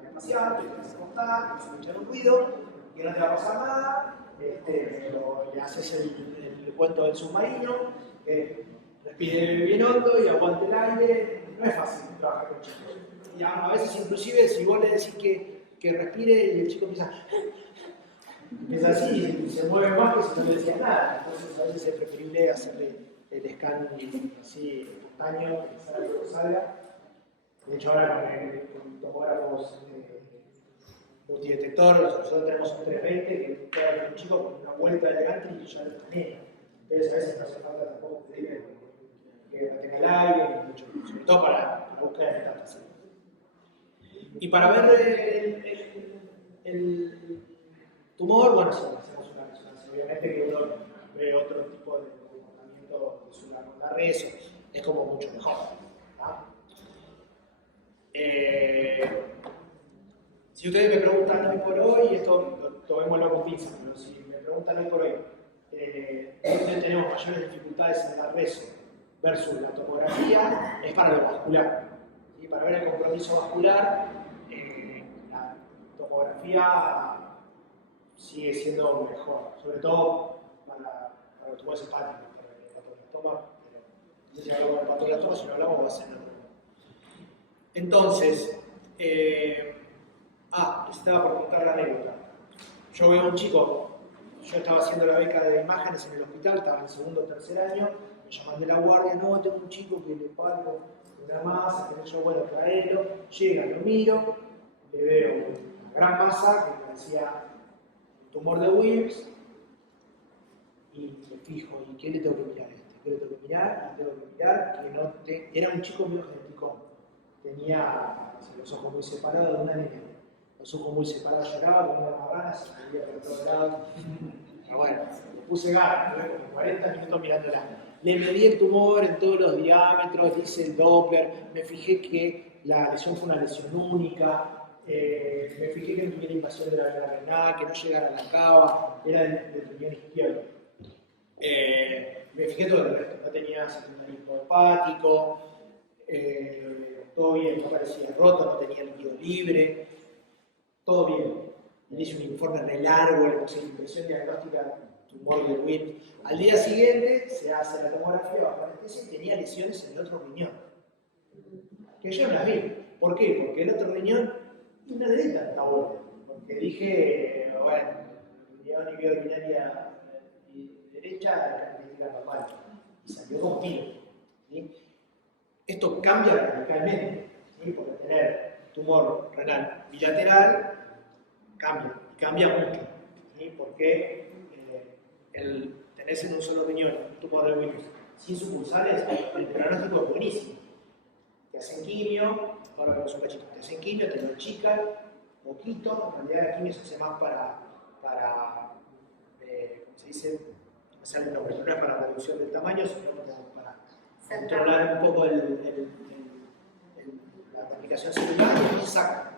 que espacial, te tienes que acostar, no se escucha un ruido, que no te va a pasar nada. Le haces el cuento del submarino, respire bien hondo y aguante el aire. No es fácil trabajar con chicos. Y a veces inclusive si vos le decís que respire y el chico empieza así y se mueve más que si no le decías nada. Entonces a veces es preferible hacerle el scan así espontáneo, que salga lo que salga. De hecho ahora con tomógrafos multidetector, nosotros tenemos un 320 que queda un chico con una vuelta elegante y ya lo escanea. Entonces a veces no hace falta tampoco pedirle que mantenga el aire, mucho, sobre todo para búsqueda de metástasis. Y para ver el tumor, bueno, si hacemos una resonancia, obviamente que uno ve otro tipo de comportamiento celular con la red, es como mucho mejor. Si ustedes me preguntan hoy por hoy, esto lo tomémoslo con pinzas, pero si me preguntan hoy por hoy, ¿dónde tenemos mayores dificultades en la reso versus la tomografía? Es para lo vascular. ¿Sí? Para ver el compromiso vascular, la tomografía sigue siendo mejor, sobre todo para los tumores hepáticos, para el hepatoblastoma, pero no sé si hablamos del hepatoblastoma, si no hablamos va a ser otro. Entonces, les estaba por contar la anécdota. Yo veo a un chico, yo estaba haciendo la beca de imágenes en el hospital, estaba en segundo o tercer año, me llaman de la guardia, no, tengo un chico que le pago una masa, que yo, bueno, traerlo, llega, lo miro, le veo una gran masa que parecía un tumor de Wilms, y me fijo, ¿y qué le tengo que mirar a este? ¿Qué le tengo que mirar? Y tengo que mirar que no era un chico medio genético, tenía los ojos muy separados de una niña. Los ojos muy separados, lloraba con una marrana, se movía por todos lados. Pero bueno, le puse ganas, estuve como 40 minutos mirándola. Le medí el tumor en todos los diámetros, hice el Doppler, me fijé que la lesión fue una lesión única, me fijé que no tuviera invasión de la vena renal, que no llegara a la cava, era del riñón izquierdo. Me fijé todo el resto, no tenía secundarismo hepático, todo bien, no parecía roto, no tenía líquido libre. Todo bien. Le hice un informe re largo, le puse la impresión diagnóstica tumor de Wilms. Al día siguiente se hace la tomografía bajo anestesia y tenía lesiones en el otro riñón. Que yo no las vi. ¿Por qué? Porque el otro riñón no le di tanta bola. Porque dije, bueno, riñón y vía urinaria derecha, característica normal. Y salió con pino. ¿Sí? Esto cambia radicalmente. ¿Sí? Porque tener tumor renal bilateral cambia mucho, ¿sí? Porque tenés en un solo riñón un tumor de Wilms sin sucursales, el pronóstico es buenísimo. Te hacen quimio, ahora vemos un cachito, te hacen quimio, te lo achican poquito, en realidad la quimio se hace más para ¿cómo se dice? Hacer no es para la reducción del tamaño, sino para controlar un poco la aplicación celular y se saca.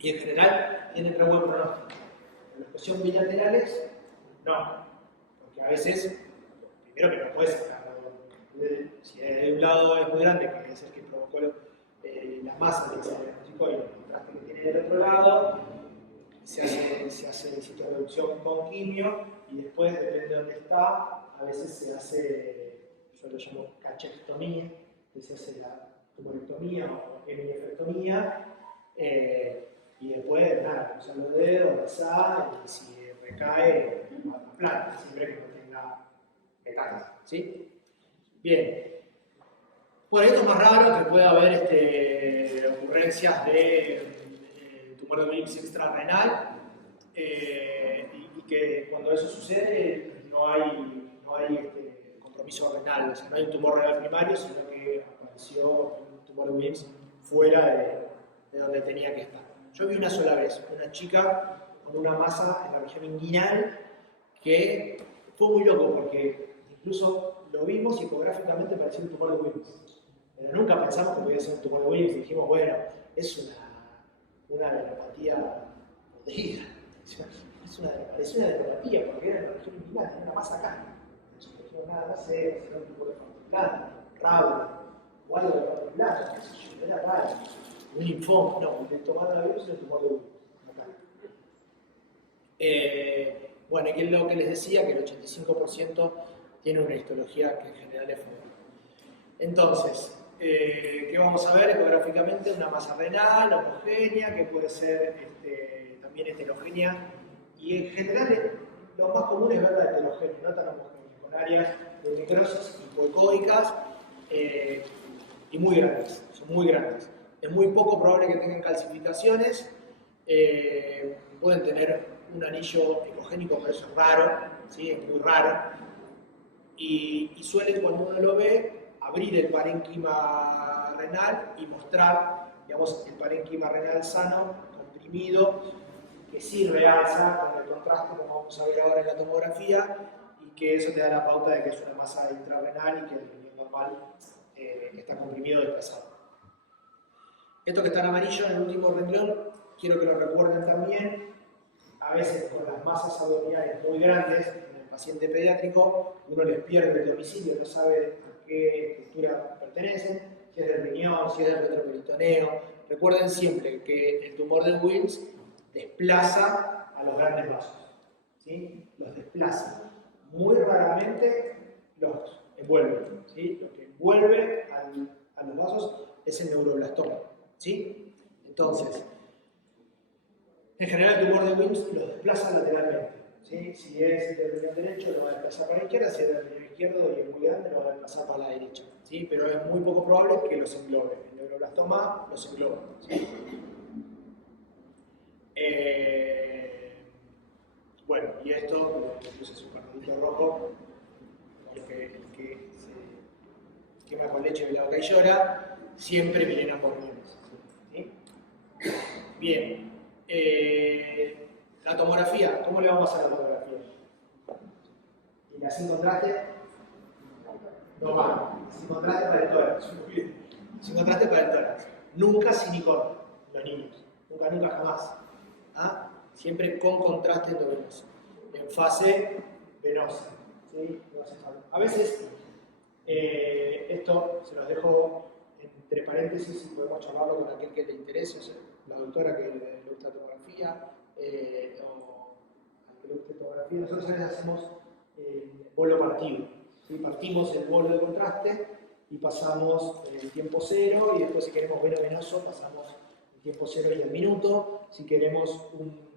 Y en general tienen re buen pronóstico. En las cuestiones bilaterales, no. Porque a veces, primero que no puedes sacar. Si de un lado es muy grande, que es el que provocó la masa del diagnóstico, y el contraste que tiene del otro lado, se hace citoreducción con quimio, y después, depende de dónde está, a veces se hace, yo lo llamo cachectomía, que se hace la tumorectomía o hemiefrectomía, y después, nada, usar los dedos, rezar, y si recae, a la planta, siempre que no tenga metástasis, ¿sí? Bien. Bueno, esto es más raro, que puede haber ocurrencias de tumor de Wilms extrarrenal, y que cuando eso sucede no hay compromiso renal, o sea, no hay un tumor renal primario, sino que apareció un tumor de Wilms fuera de donde tenía que estar. Yo vi una sola vez una chica con una masa en la región inguinal que fue muy loco porque incluso lo vimos ecográficamente parecía un tumor de Wilms. Pero nunca pensamos que podía ser un tumor de Wilms y dijimos, bueno, es una adenopatía podrida. Parece una adenopatía porque era en la región inguinal, tenía una masa acá. Entonces dijimos, nada, no sé, será un tipo de particular, rabo, o algo de particular, qué sé yo, era raro. Un linfoma, no, el tomatovirus es el tumor de Wilms. Bueno, y es lo que les decía, que el 85% tiene una histología que en general es fuerte. Entonces, ¿qué vamos a ver ecográficamente? Una masa renal homogénea, que puede ser también heterogénea, y en general lo más común es ver la heterogénea, no tan homogénea, con áreas de necrosis hipoecoicas y muy grandes, son muy grandes. Es muy poco probable que tengan calcificaciones, pueden tener un anillo ecogénico, pero eso es raro, ¿sí? Es muy raro, y suelen, cuando uno lo ve, abrir el parénquima renal y mostrar, digamos, el parénquima renal sano, comprimido, que sí realza con el contraste, como vamos a ver ahora en la tomografía, y que eso te da la pauta de que es una masa intrarrenal y que el riñón normal está comprimido y desplazado. Esto que está en amarillo en el último renglón, quiero que lo recuerden también. A veces con las masas abdominales muy grandes, en el paciente pediátrico, uno les pierde el domicilio, no sabe a qué estructura pertenecen, si es del riñón, si es del retroperitoneo. Recuerden siempre que el tumor de Wilms desplaza a los grandes vasos, ¿sí? Los desplaza. Muy raramente los envuelve, ¿sí? Lo que envuelve a los vasos es el neuroblastoma, ¿sí? Entonces, en general el tumor de Wilms los desplaza lateralmente, ¿sí? Si es del riñón derecho lo va a desplazar para la izquierda, si es del riñón izquierdo y es muy grande lo va a desplazar para la derecha, ¿sí? Pero es muy poco probable que los englobe. El neuroblastoma los engloba, ¿sí? Bueno, y esto, le puse su carnadito rojo, el que se quema con leche de la boca y llora, siempre miren ambos riñones, ¿sí? Bien. La tomografía, ¿cómo le vamos a hacer la tomografía? ¿Y la sin contraste? No va. Sin contraste para el tórax. Sin contraste para el tórax. Nunca sin icono, los niños. Nunca, nunca, jamás. ¿Ah? Siempre con contraste endovenoso. En fase venosa. ¿Sí? No hace falta. A veces, esto se los dejo entre paréntesis y podemos charlarlo con aquel que le interese. O sea, la doctora que le gusta tomografía o al que le guste tomografía, nosotros a veces hacemos bolo partido, ¿sí? Partimos el bolo de contraste y pasamos el tiempo cero, y después si queremos veno-venoso pasamos el tiempo cero y el minuto. Si queremos un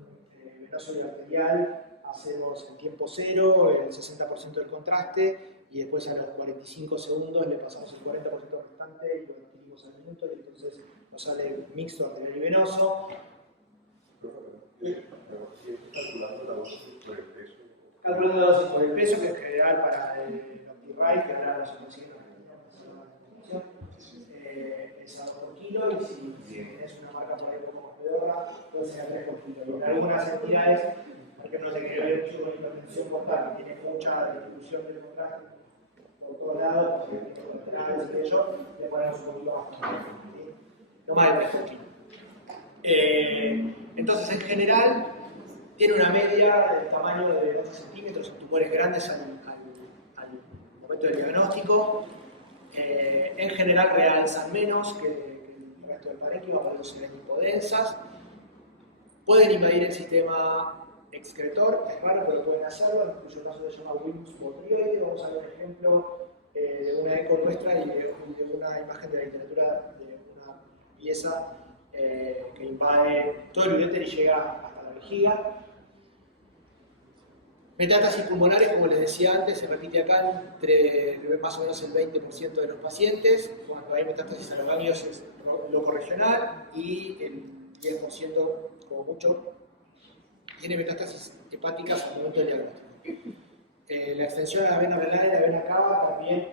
venoso y arterial hacemos el tiempo cero, el 60% del contraste, y después a los 45 segundos le pasamos el 40% restante y lo adquirimos al minuto, y entonces nos sale mixto arterial y venoso. Calculando la dosis por el peso. Calculando la dosis por el peso, que es general para el OptiRite, que ahora no se consigue en Argentina, es a 2 por kilo, y si tienes una marca por ahí como más pedorra, puede ser a 3 por kilo. Y en algunas entidades, porque no se quiere ver mucho con hipertensión portal, que tiene mucha distribución del contraste por todos lados, le ponemos un poquito más, ¿sí? No más de 3 por kilo. Entonces, en general, tiene una media del tamaño de 12 centímetros, son tumores grandes al momento del diagnóstico. En general, realzan menos que el resto del parénquima, por eso se ven hipodensas. Pueden invadir el sistema excretor, es raro, pero pueden hacerlo. En cuyo caso se llama Wilms botrioide. Vamos a ver un ejemplo de una eco nuestra y de una imagen de la literatura de una pieza que invade todo el uréter y llega hasta la vejiga. Metástasis pulmonares, como les decía antes, se repite acá entre más o menos el 20% de los pacientes. Cuando hay metástasis a los ganglios es locorregional, y el 10% como mucho tiene metástasis hepáticas al momento del diagnóstico. La extensión a la vena renal y la vena cava también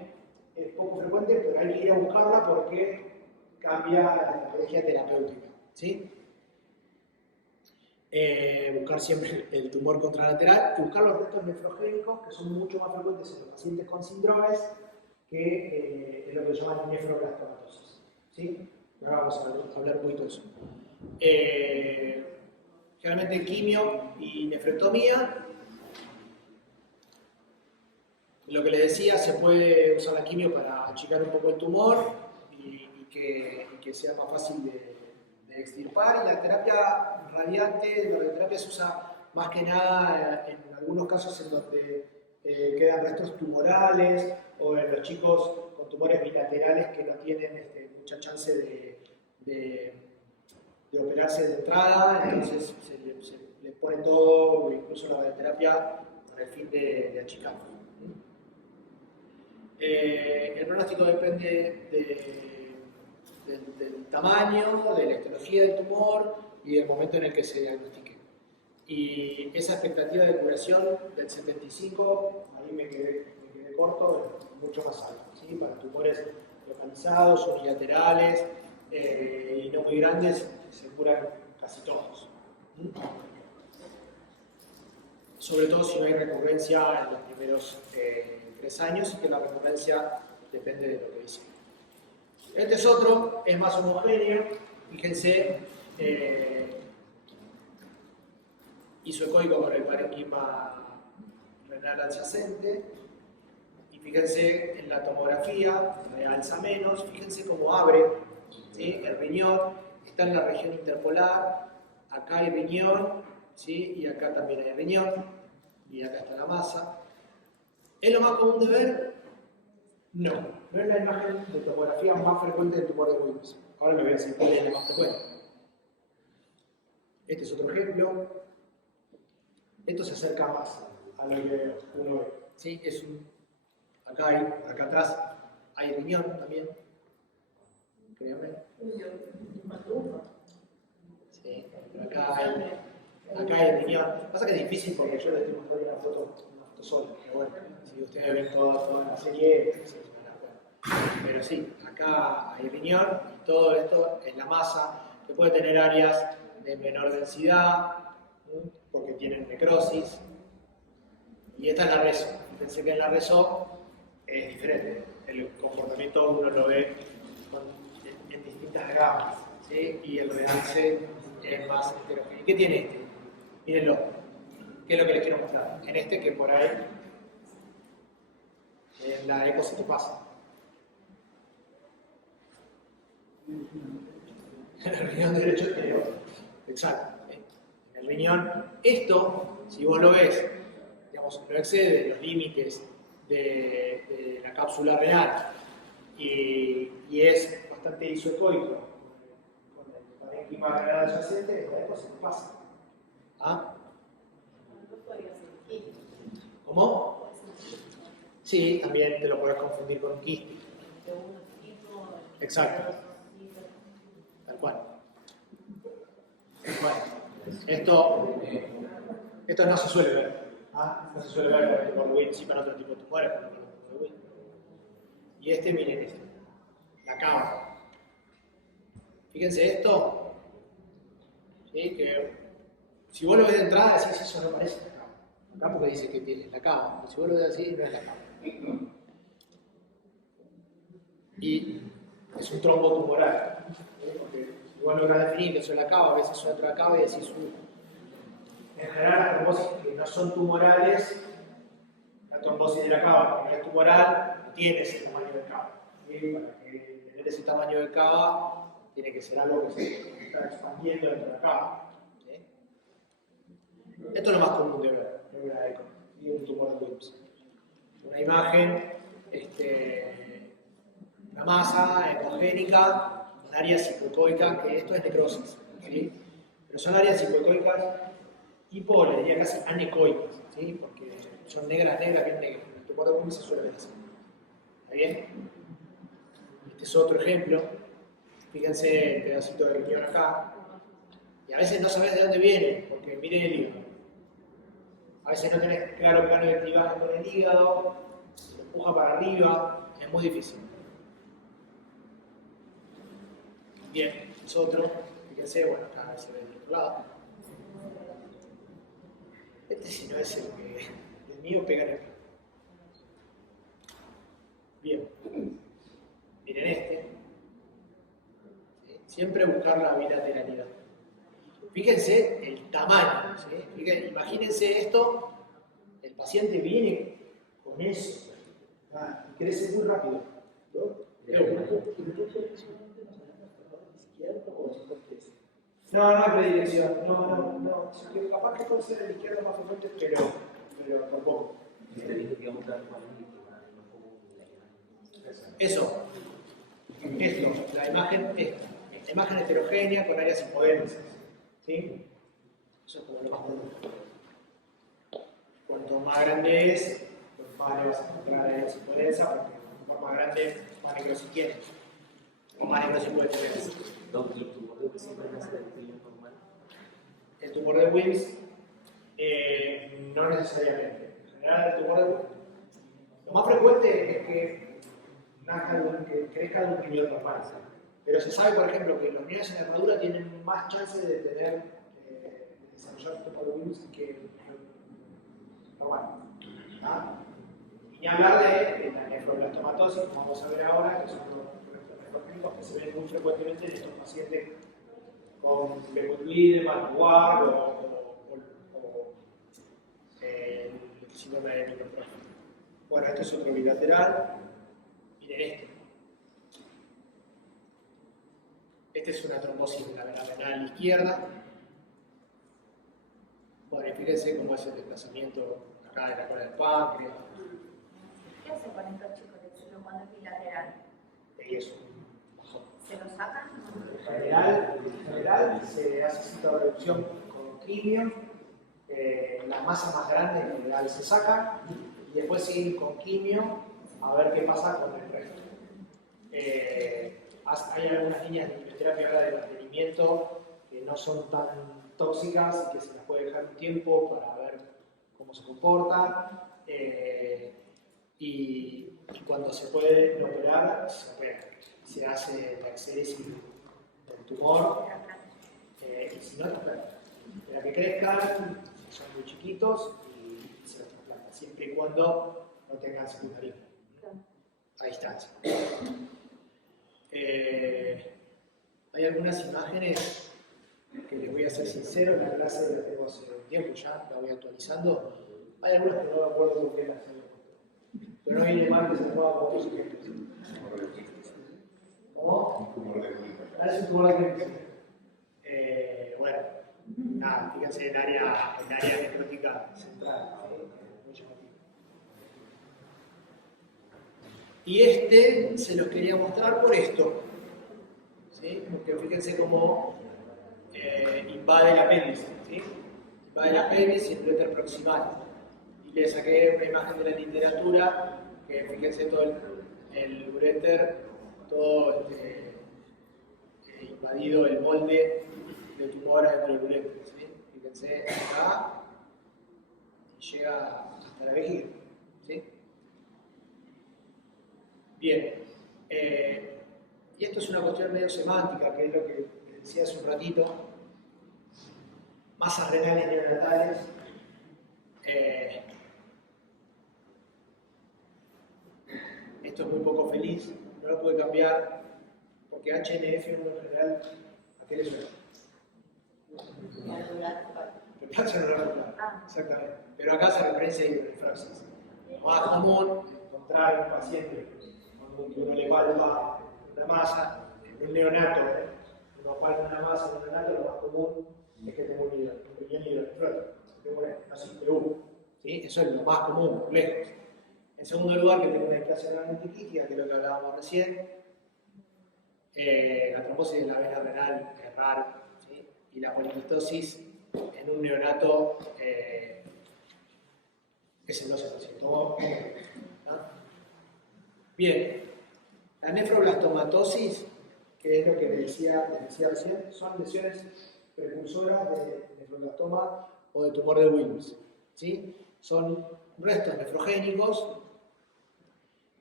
es poco frecuente, pero hay que ir a buscarla porque cambia la estrategia terapéutica. ¿Sí? Buscar siempre el tumor contralateral y buscar los restos nefrogénicos, que son mucho más frecuentes en los pacientes con síndromes que es lo que se llama nefroblastomatosis. ¿Sí? Ahora vamos a hablar un poquito de eso. Generalmente quimio y nefrectomía. Lo que les decía, se puede usar la quimio para achicar un poco el tumor y que sea más fácil de extirpar. Y la terapia radiante, la radioterapia se usa más que nada en algunos casos en donde quedan restos tumorales o en los chicos con tumores bilaterales que no tienen mucha chance de operarse de entrada, entonces se le pone todo, incluso la radioterapia, con el fin de achicar. El pronóstico depende del tamaño, de la etiología del tumor y del momento en el que se diagnostique. Y esa expectativa de curación del 75, ahí me quedé corto, es mucho más alto, ¿sí? Para tumores localizados, unilaterales y no muy grandes, se curan casi todos. Sobre todo si no hay recurrencia en los primeros 3 años, que la recurrencia depende de lo que dice. Este es otro, es más homogéneo, fíjense, isoecoico con el parénquima renal adyacente, y fíjense en la tomografía, realza menos, fíjense cómo abre, ¿sí? El riñón está en la región interpolar, acá hay riñón, ¿sí? Y acá también hay riñón, y acá está la masa. ¿Es lo más común de ver? No, no es la imagen de tomografía más frecuente del tumor de Wilms. Ahora le voy a decir cuál es la más frecuente. Este es otro ejemplo. Esto se acerca más a lo que uno ve. ¿Sí? Acá atrás hay riñón también. Créanme. Sí, pero acá hay riñón. Pasa que es difícil porque yo les estoy mostrando una foto sola. Pero bueno, si ustedes ven toda la serie, pero sí, acá hay riñón y todo esto es la masa, que puede tener áreas de menor densidad, porque tienen necrosis. Y esta es la reso. Pensé que en la reso es diferente. El comportamiento uno lo ve en distintas gamas, ¿sí? Y el realce es más heterogéneo. ¿Qué tiene este? Mírenlo. ¿Qué es lo que les quiero mostrar? En este que por ahí, en la eco se te pasa. En el riñón derecho exterior. Exacto. En el riñón, esto, si vos lo ves, digamos, no excede los límites de la cápsula renal y es bastante isoecoico con el parénquima renal adyacente, la eco se te pasa. ¿Ah? ¿Cómo? Sí, también te lo puedes confundir con un quiste. Exacto. Tal cual. Bueno, esto no se suele ver. ¿Ah? No se suele ver por Wilms, sí para otro tipo de tumores, pero no por Wilms. Y miren este. La cava. Fíjense esto. ¿Sí? Que si vos lo ves de entrada, decís eso no parece la cava. Acá porque dice que tiene la cava. Si vos lo ves así, no es la cava. Y es un trombo tumoral. Porque si vos lográs definir que eso es la cava, a veces es otra cava y decís en general las trombosis que no son tumorales, la trombosis de la cava, que no es tumoral, no tiene ese tamaño de cava. ¿Sí? Para que tener ese tamaño de cava, tiene que ser algo que se está expandiendo dentro de la cava. ¿Sí? Esto es lo más común de ver en una eco y un tumor de Wilms. Una imagen, una masa ecogénica, con áreas hipoecoicas, que esto es necrosis, ¿sí? Pero son áreas hipoecoicas le diría casi anecoicas, ¿sí? Porque son negras, bien negras. El tumor de Wilms se suele ver así. ¿Está bien? Este es otro ejemplo. Fíjense el pedacito de riñón acá. Y a veces no sabés de dónde viene, porque miren el hígado. A veces no tenés claro plano de clivaje con el hígado, se empuja para arriba, es muy difícil. Bien, es otro, fíjense, bueno, acá se ve del otro lado. Este si no es el mío, pega en el plano. Bien, miren este. ¿Sí? Siempre buscar la bilateralidad. Fíjense el tamaño, ¿sí? Fíjense, imagínense esto, el paciente viene con eso, y crece muy rápido. No, no hay predilección, no. Capaz que puede ser el izquierdo más frecuente, pero tampoco. Eso, esto, la imagen heterogénea con áreas hipodérmicas. ¿Sí? Eso es como lo más común. Cuanto más grande es, pues más le vas a encontrar áreas hipodérmicas, porque cuanto más grande, más necrosis tienes. O más necrosis puede tener. ¿El tumor de Wilms? No necesariamente. En general, el tumor de Wilms, lo más frecuente es que crezca de un nivel normal. Pero se sabe, por ejemplo, que los niños en armadura tienen más chances de tener, desarrollar tumor de Wilms que normal. ¿Ah? Y ni hablar de la nefroblastomatosis, como vamos a ver ahora, que son los nefroclínicos que se ven muy frecuentemente en estos pacientes con Legutlide, Malguard o el síndrome de microtrofia. Bueno, esto es otro bilateral. Miren este. Esta es una trombosis de la vena renal izquierda. Bueno, fíjense cómo es el desplazamiento acá de la cola del páncreas. ¿Qué hace con estos chicos de seno cuando es bilateral? Y eso. ¿Se lo sacan? En general se hace citoreducción con quimio. La masa más grande en general se saca y después siguen con quimio a ver qué pasa con el resto. Hay algunas líneas de quimioterapia ahora de mantenimiento que no son tan tóxicas y que se las puede dejar un tiempo para ver cómo se comporta. Y cuando se puede operar, se opera. Se hace la exéresis del tumor y si no, espera que crezcan, son muy chiquitos y se los trasplanta, siempre y cuando no tengan secundarismo a distancia. Hay algunas imágenes que les voy a ser sincero, en la clase la tengo hace tiempo ya, la voy actualizando. Hay algunas que no me acuerdo por qué las tengo, pero no viene mal que se pueda con otros ejemplos. ¿Cómo? Es un tumor de Wilms. Bueno, nada, fíjense en área necrótica central. Muy llamativo. Y este se los quería mostrar por esto. ¿Sí? Porque fíjense cómo invade el apéndice. ¿Sí? Invade el apéndice y el uréter proximal. Y le saqué una imagen de la literatura que fíjense todo el uréter, todo invadido el molde de tumor dentro del uréter. ¿Sí? Fíjense acá y llega hasta la vejiga. ¿Sí? Bien. Y esto es una cuestión medio semántica, que es lo que decía hace un ratito. Masas renales neonatales. Esto es muy poco feliz, no lo puede cambiar, porque HNF en general, ¿a qué le suena? Reemplazo neural, exactamente. Pero acá se referencia a hiperfrasis. Lo más común es encontrar un paciente cuando uno le palpa una masa, en un neonato, uno palpa una masa en un neonato, lo más común es que tenga un riñón hidronefrótico, tengo una CIPU. ¿Sí? Eso es lo más común, por lejos. En segundo lugar, que tengo una displasia renal multiquística, que es lo que hablábamos recién. La trombosis de la vena renal es raro, ¿sí? Y la poliquistosis en un neonato es el 12%. ¿No? Bien, la nefroblastomatosis, que es lo que les decía recién, son lesiones precursoras de nefroblastoma o de tumor de Wilms. ¿sí? Son restos nefrogénicos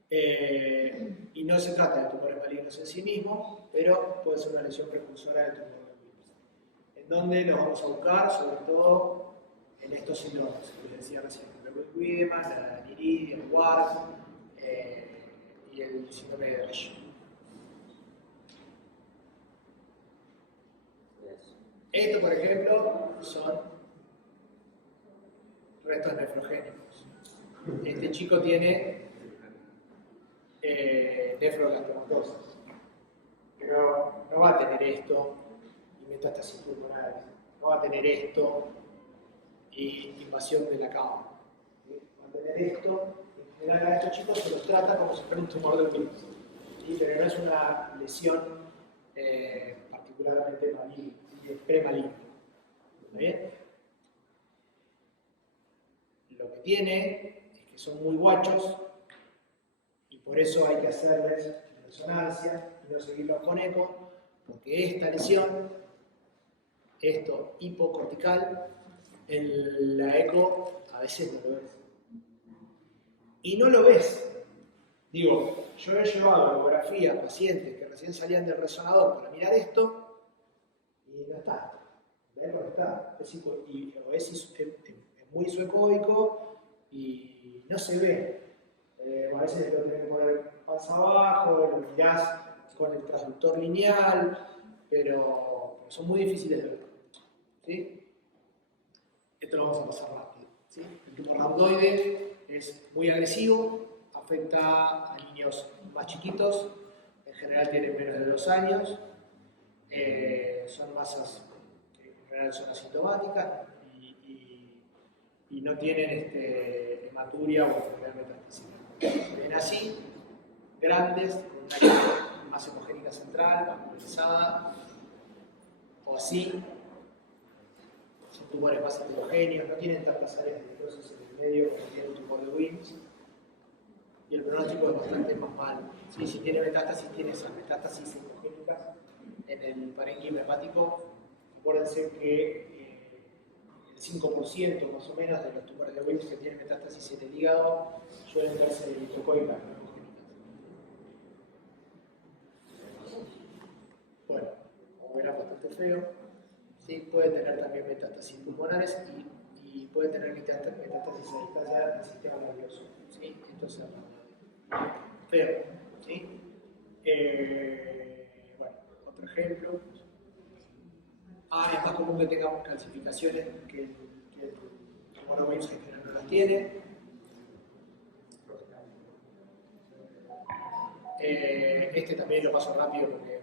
y no se trata de tumores malignos en sí mismos, pero puede ser una lesión precursora de tumor de Wilms. ¿En dónde los vamos a buscar? Sobre todo en estos síndromes que les decía recién, el Wiedemann, la Niridia, el Ward y el síndrome de Resch. Esto, por ejemplo, son restos nefrogénicos. Este chico tiene nefrogastomatosis, pero no va a tener esto y metástasis pulmonares, no va a tener esto y invasión de la cama. Va a tener esto, en general a estos chicos se los trata como si fuera un tumor del virus, ¿sí? Pero no es una lesión particularmente maligna, premaligna. ¿Está bien? Lo que tiene es que son muy guachos y por eso hay que hacerles resonancia y no seguirlos con eco, porque esta lesión, esto hipocortical, en la eco a veces no lo ves. Y no lo ves. Digo, yo he llevado ecografía a pacientes que recién salían del resonador para mirar esto y no está. La eco no está. Es muy isoecoico y no se ve. A veces lo tenés que poner panza abajo, lo mirás con el transductor lineal, pero son muy difíciles de ver. ¿Sí? Esto lo vamos a pasar rápido. ¿Sí? El tumor rhabdoide es muy agresivo, afecta a niños más chiquitos, en general tienen menos de 2 años, son masas que en general son asintomáticas y no tienen hematuria o enfermedad metastásica. Ven así, grandes, con una masa hemogénica central, vascularizada, o así. Son tumores más heterogéneos, no tienen tantas áreas de necrosis en el medio como tiene un tumor de Wilms. Y el pronóstico es bastante más malo. ¿Sí? Si tiene metástasis, tiene esas metástasis hemogénicas en el parénquima hepático. Acuérdense que el 5% más o menos de los tumores de Wilms que tienen metástasis en el hígado suelen verse lipocoicas hemogénicas. Bueno, como era bastante feo. Sí, puede tener también metástasis pulmonares y puede tener metástasis hereditaria del sistema nervioso. ¿Sí? Entonces, feo. ¿Sí? Bueno, otro ejemplo. Es más común que tengamos calcificaciones que el tumor de Wilms en general no las tiene. Este también lo paso rápido porque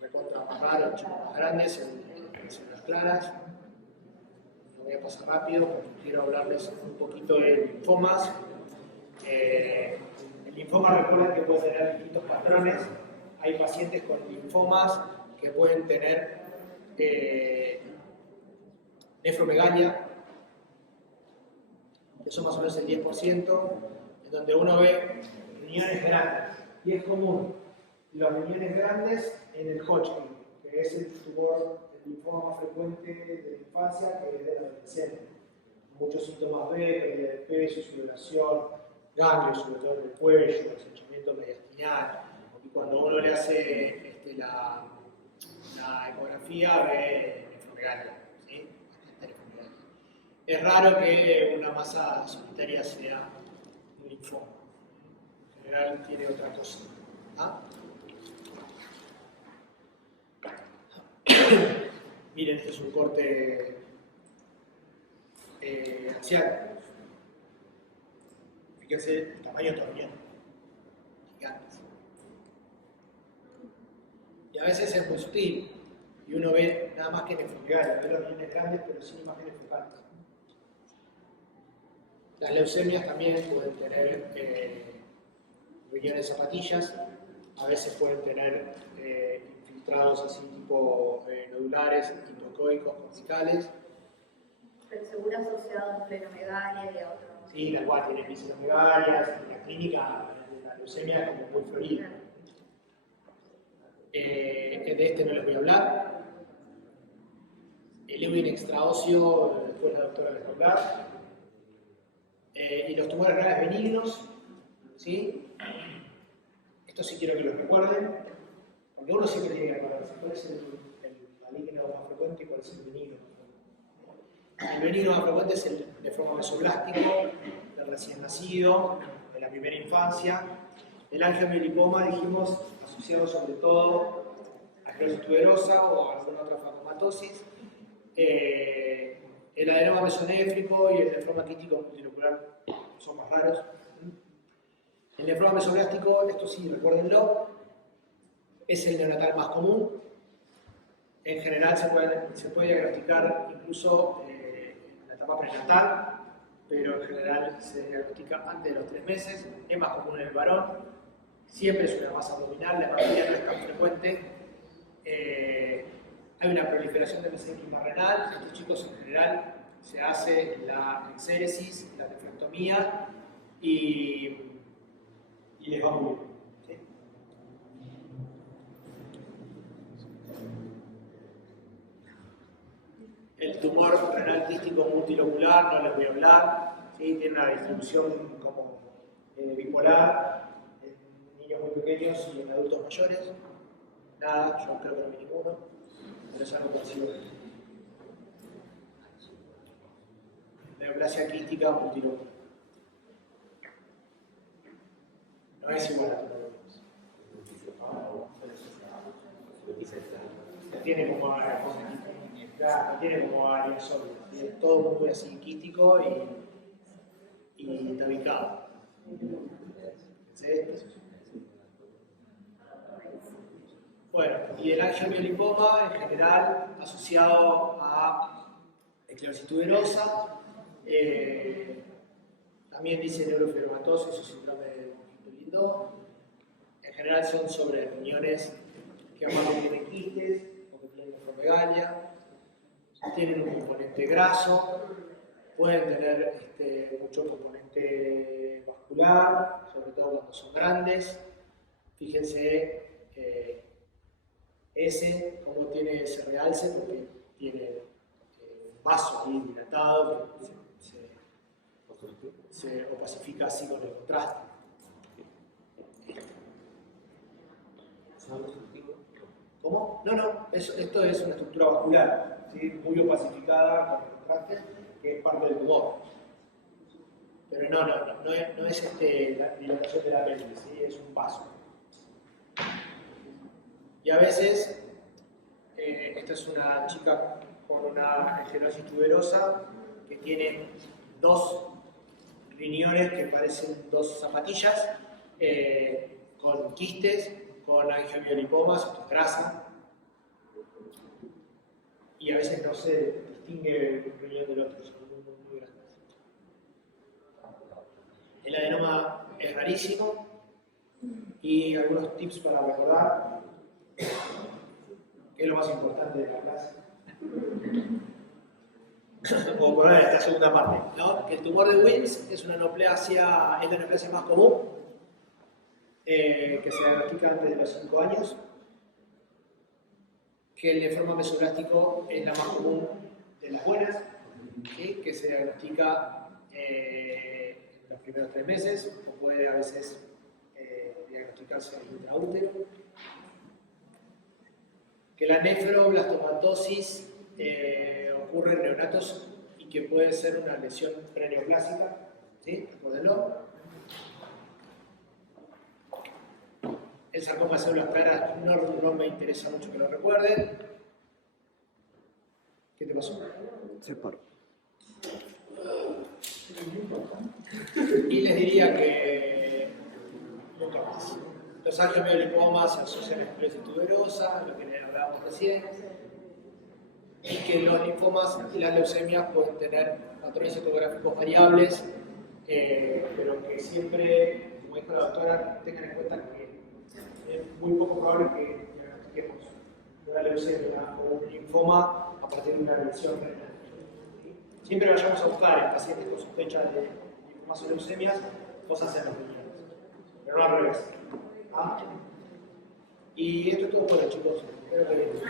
recontra más raro, el chico más grande, células claras. Lo voy a pasar rápido porque quiero hablarles un poquito de linfomas. El linfoma, recuerden que puede tener distintos patrones. Hay pacientes con linfomas que pueden tener nefromegalia, que son más o menos el 10%, en donde uno ve riñones grandes. Y es común los riñones grandes en el Hodgkin, que es el tumor, el linfoma más frecuente de la infancia, que es de la adolescencia. Muchos síntomas B, pérdida de peso, sudoración, ganglios, sobre todo en el cuello, ensanchamiento mediastinal. Y cuando uno le hace la ecografía, ve nefromegalia. ¿Sí? Es raro que una masa solitaria sea un linfoma. En general tiene otra cosa. Miren, este es un corte axial. Fíjense el tamaño de tu riñón. Gigantes. Y a veces es muy sutil. Y uno ve nada más que nefromegalia, ve los riñones grandes pero sin imágenes focales. Las leucemias también pueden tener riñones zapatillas, a veces pueden tener infiltrados así tipo nodulares, hipoecoicos, corticales. Pero seguro asociado a plenomegalia y a otros. Sí, la cual tiene pisonomegalias, y la clínica de la leucemia como muy florida. De este no les voy a hablar. El Ewing extraóseo, después la doctora les va a hablar. y los tumores renales benignos, ¿sí? Esto sí quiero que lo recuerden, porque uno siempre tiene que acordarse cuál es el maligno más frecuente y cuál es el benigno. El benigno más frecuente es el linfoma mesoplástico, el recién nacido, de la primera infancia. El angiomiolipoma, dijimos, asociado sobre todo a esclerosis tuberosa o a alguna otra fagomatosis. El adenoma mesonéfrico y el nefroma quístico multilocular son más raros. El nefroma mesoplástico, esto sí, recuérdenlo, es el neonatal más común. En general se puede diagnosticar incluso en la etapa prenatal, pero en general se diagnostica antes de los 3 meses. Es más común en el varón. Siempre es una masa abdominal, la hematología no es tan frecuente. Hay una proliferación de mesenquima renal. Estos chicos en general se hace la exéresis, la nefrectomía y les va muy bien. ¿Sí? El tumor renal quístico multilocular, no les voy a hablar, ¿sí? Tiene una distribución como bipolar en niños muy pequeños y en adultos mayores. Nada, yo creo que no vi ninguno, pero es algo parecido. Neoplasia quística multilocular. No es igual a tumor de Wilms. Tiene como área sólida, tiene todo muy así quístico y tabicado. ¿Sí? Bueno, y el angiomiolipoma en general asociado a esclerosis tuberosa, también dice neurofibromatosis o síndrome de Lindau. En general son sobre riñones que aparte tienen quistes o que tienen nefromegalia. Tienen un componente graso, pueden tener mucho componente vascular, sobre todo cuando son grandes. Fíjense cómo tiene ese realce, porque tiene un vaso bien dilatado que se opacifica así con el contraste. ¿Cómo? No, esto es una estructura vascular, ¿sí? Muy opacificada con el contraste, que es parte del tumor. Pero no es la dilatación de la pelvis, ¿sí? Es un vaso. Y a veces, esta es una chica con una esclerosis tuberosa que tiene 2 riñones que parecen 2 zapatillas, con quistes, con angiomiolipomas, esto es grasa, y a veces no se distingue un riñón del otro, son muy grandes. El adenoma es rarísimo, y algunos tips para recordar, que es lo más importante de la clase. Como poner esta segunda parte, ¿no? Que el tumor de Wilms es la neoplasia más común, que se diagnostica antes de los 5 años, que el nefroma mesoplástico es la más común de las buenas, ¿sí? Que se diagnostica en los primeros 3 meses, o puede a veces diagnosticarse en intraútero. Que la nefroblastomatosis ocurre en neonatos y que puede ser una lesión preneoplásica, ¿sí? Recuérdenlo. El sarcoma de células claras no me interesa mucho que lo recuerden. ¿Qué te pasó? Se paró. Y les diría que nunca más. Los angiomiolipomas se asocian a esclerosis tuberosa, lo que les hablábamos recién, y que los linfomas y las leucemias pueden tener patrones citográficos variables, pero que siempre, como dijo la doctora, tengan en cuenta que es muy poco probable que diagnostiquemos una leucemia o un linfoma a partir de una lesión renal. Siempre vayamos a buscar en pacientes con sospecha de linfomas o leucemias cosas en los riñones, pero no al revés. ¿Ah? Y esto es todo por hoy, chicos. Espero que les guste.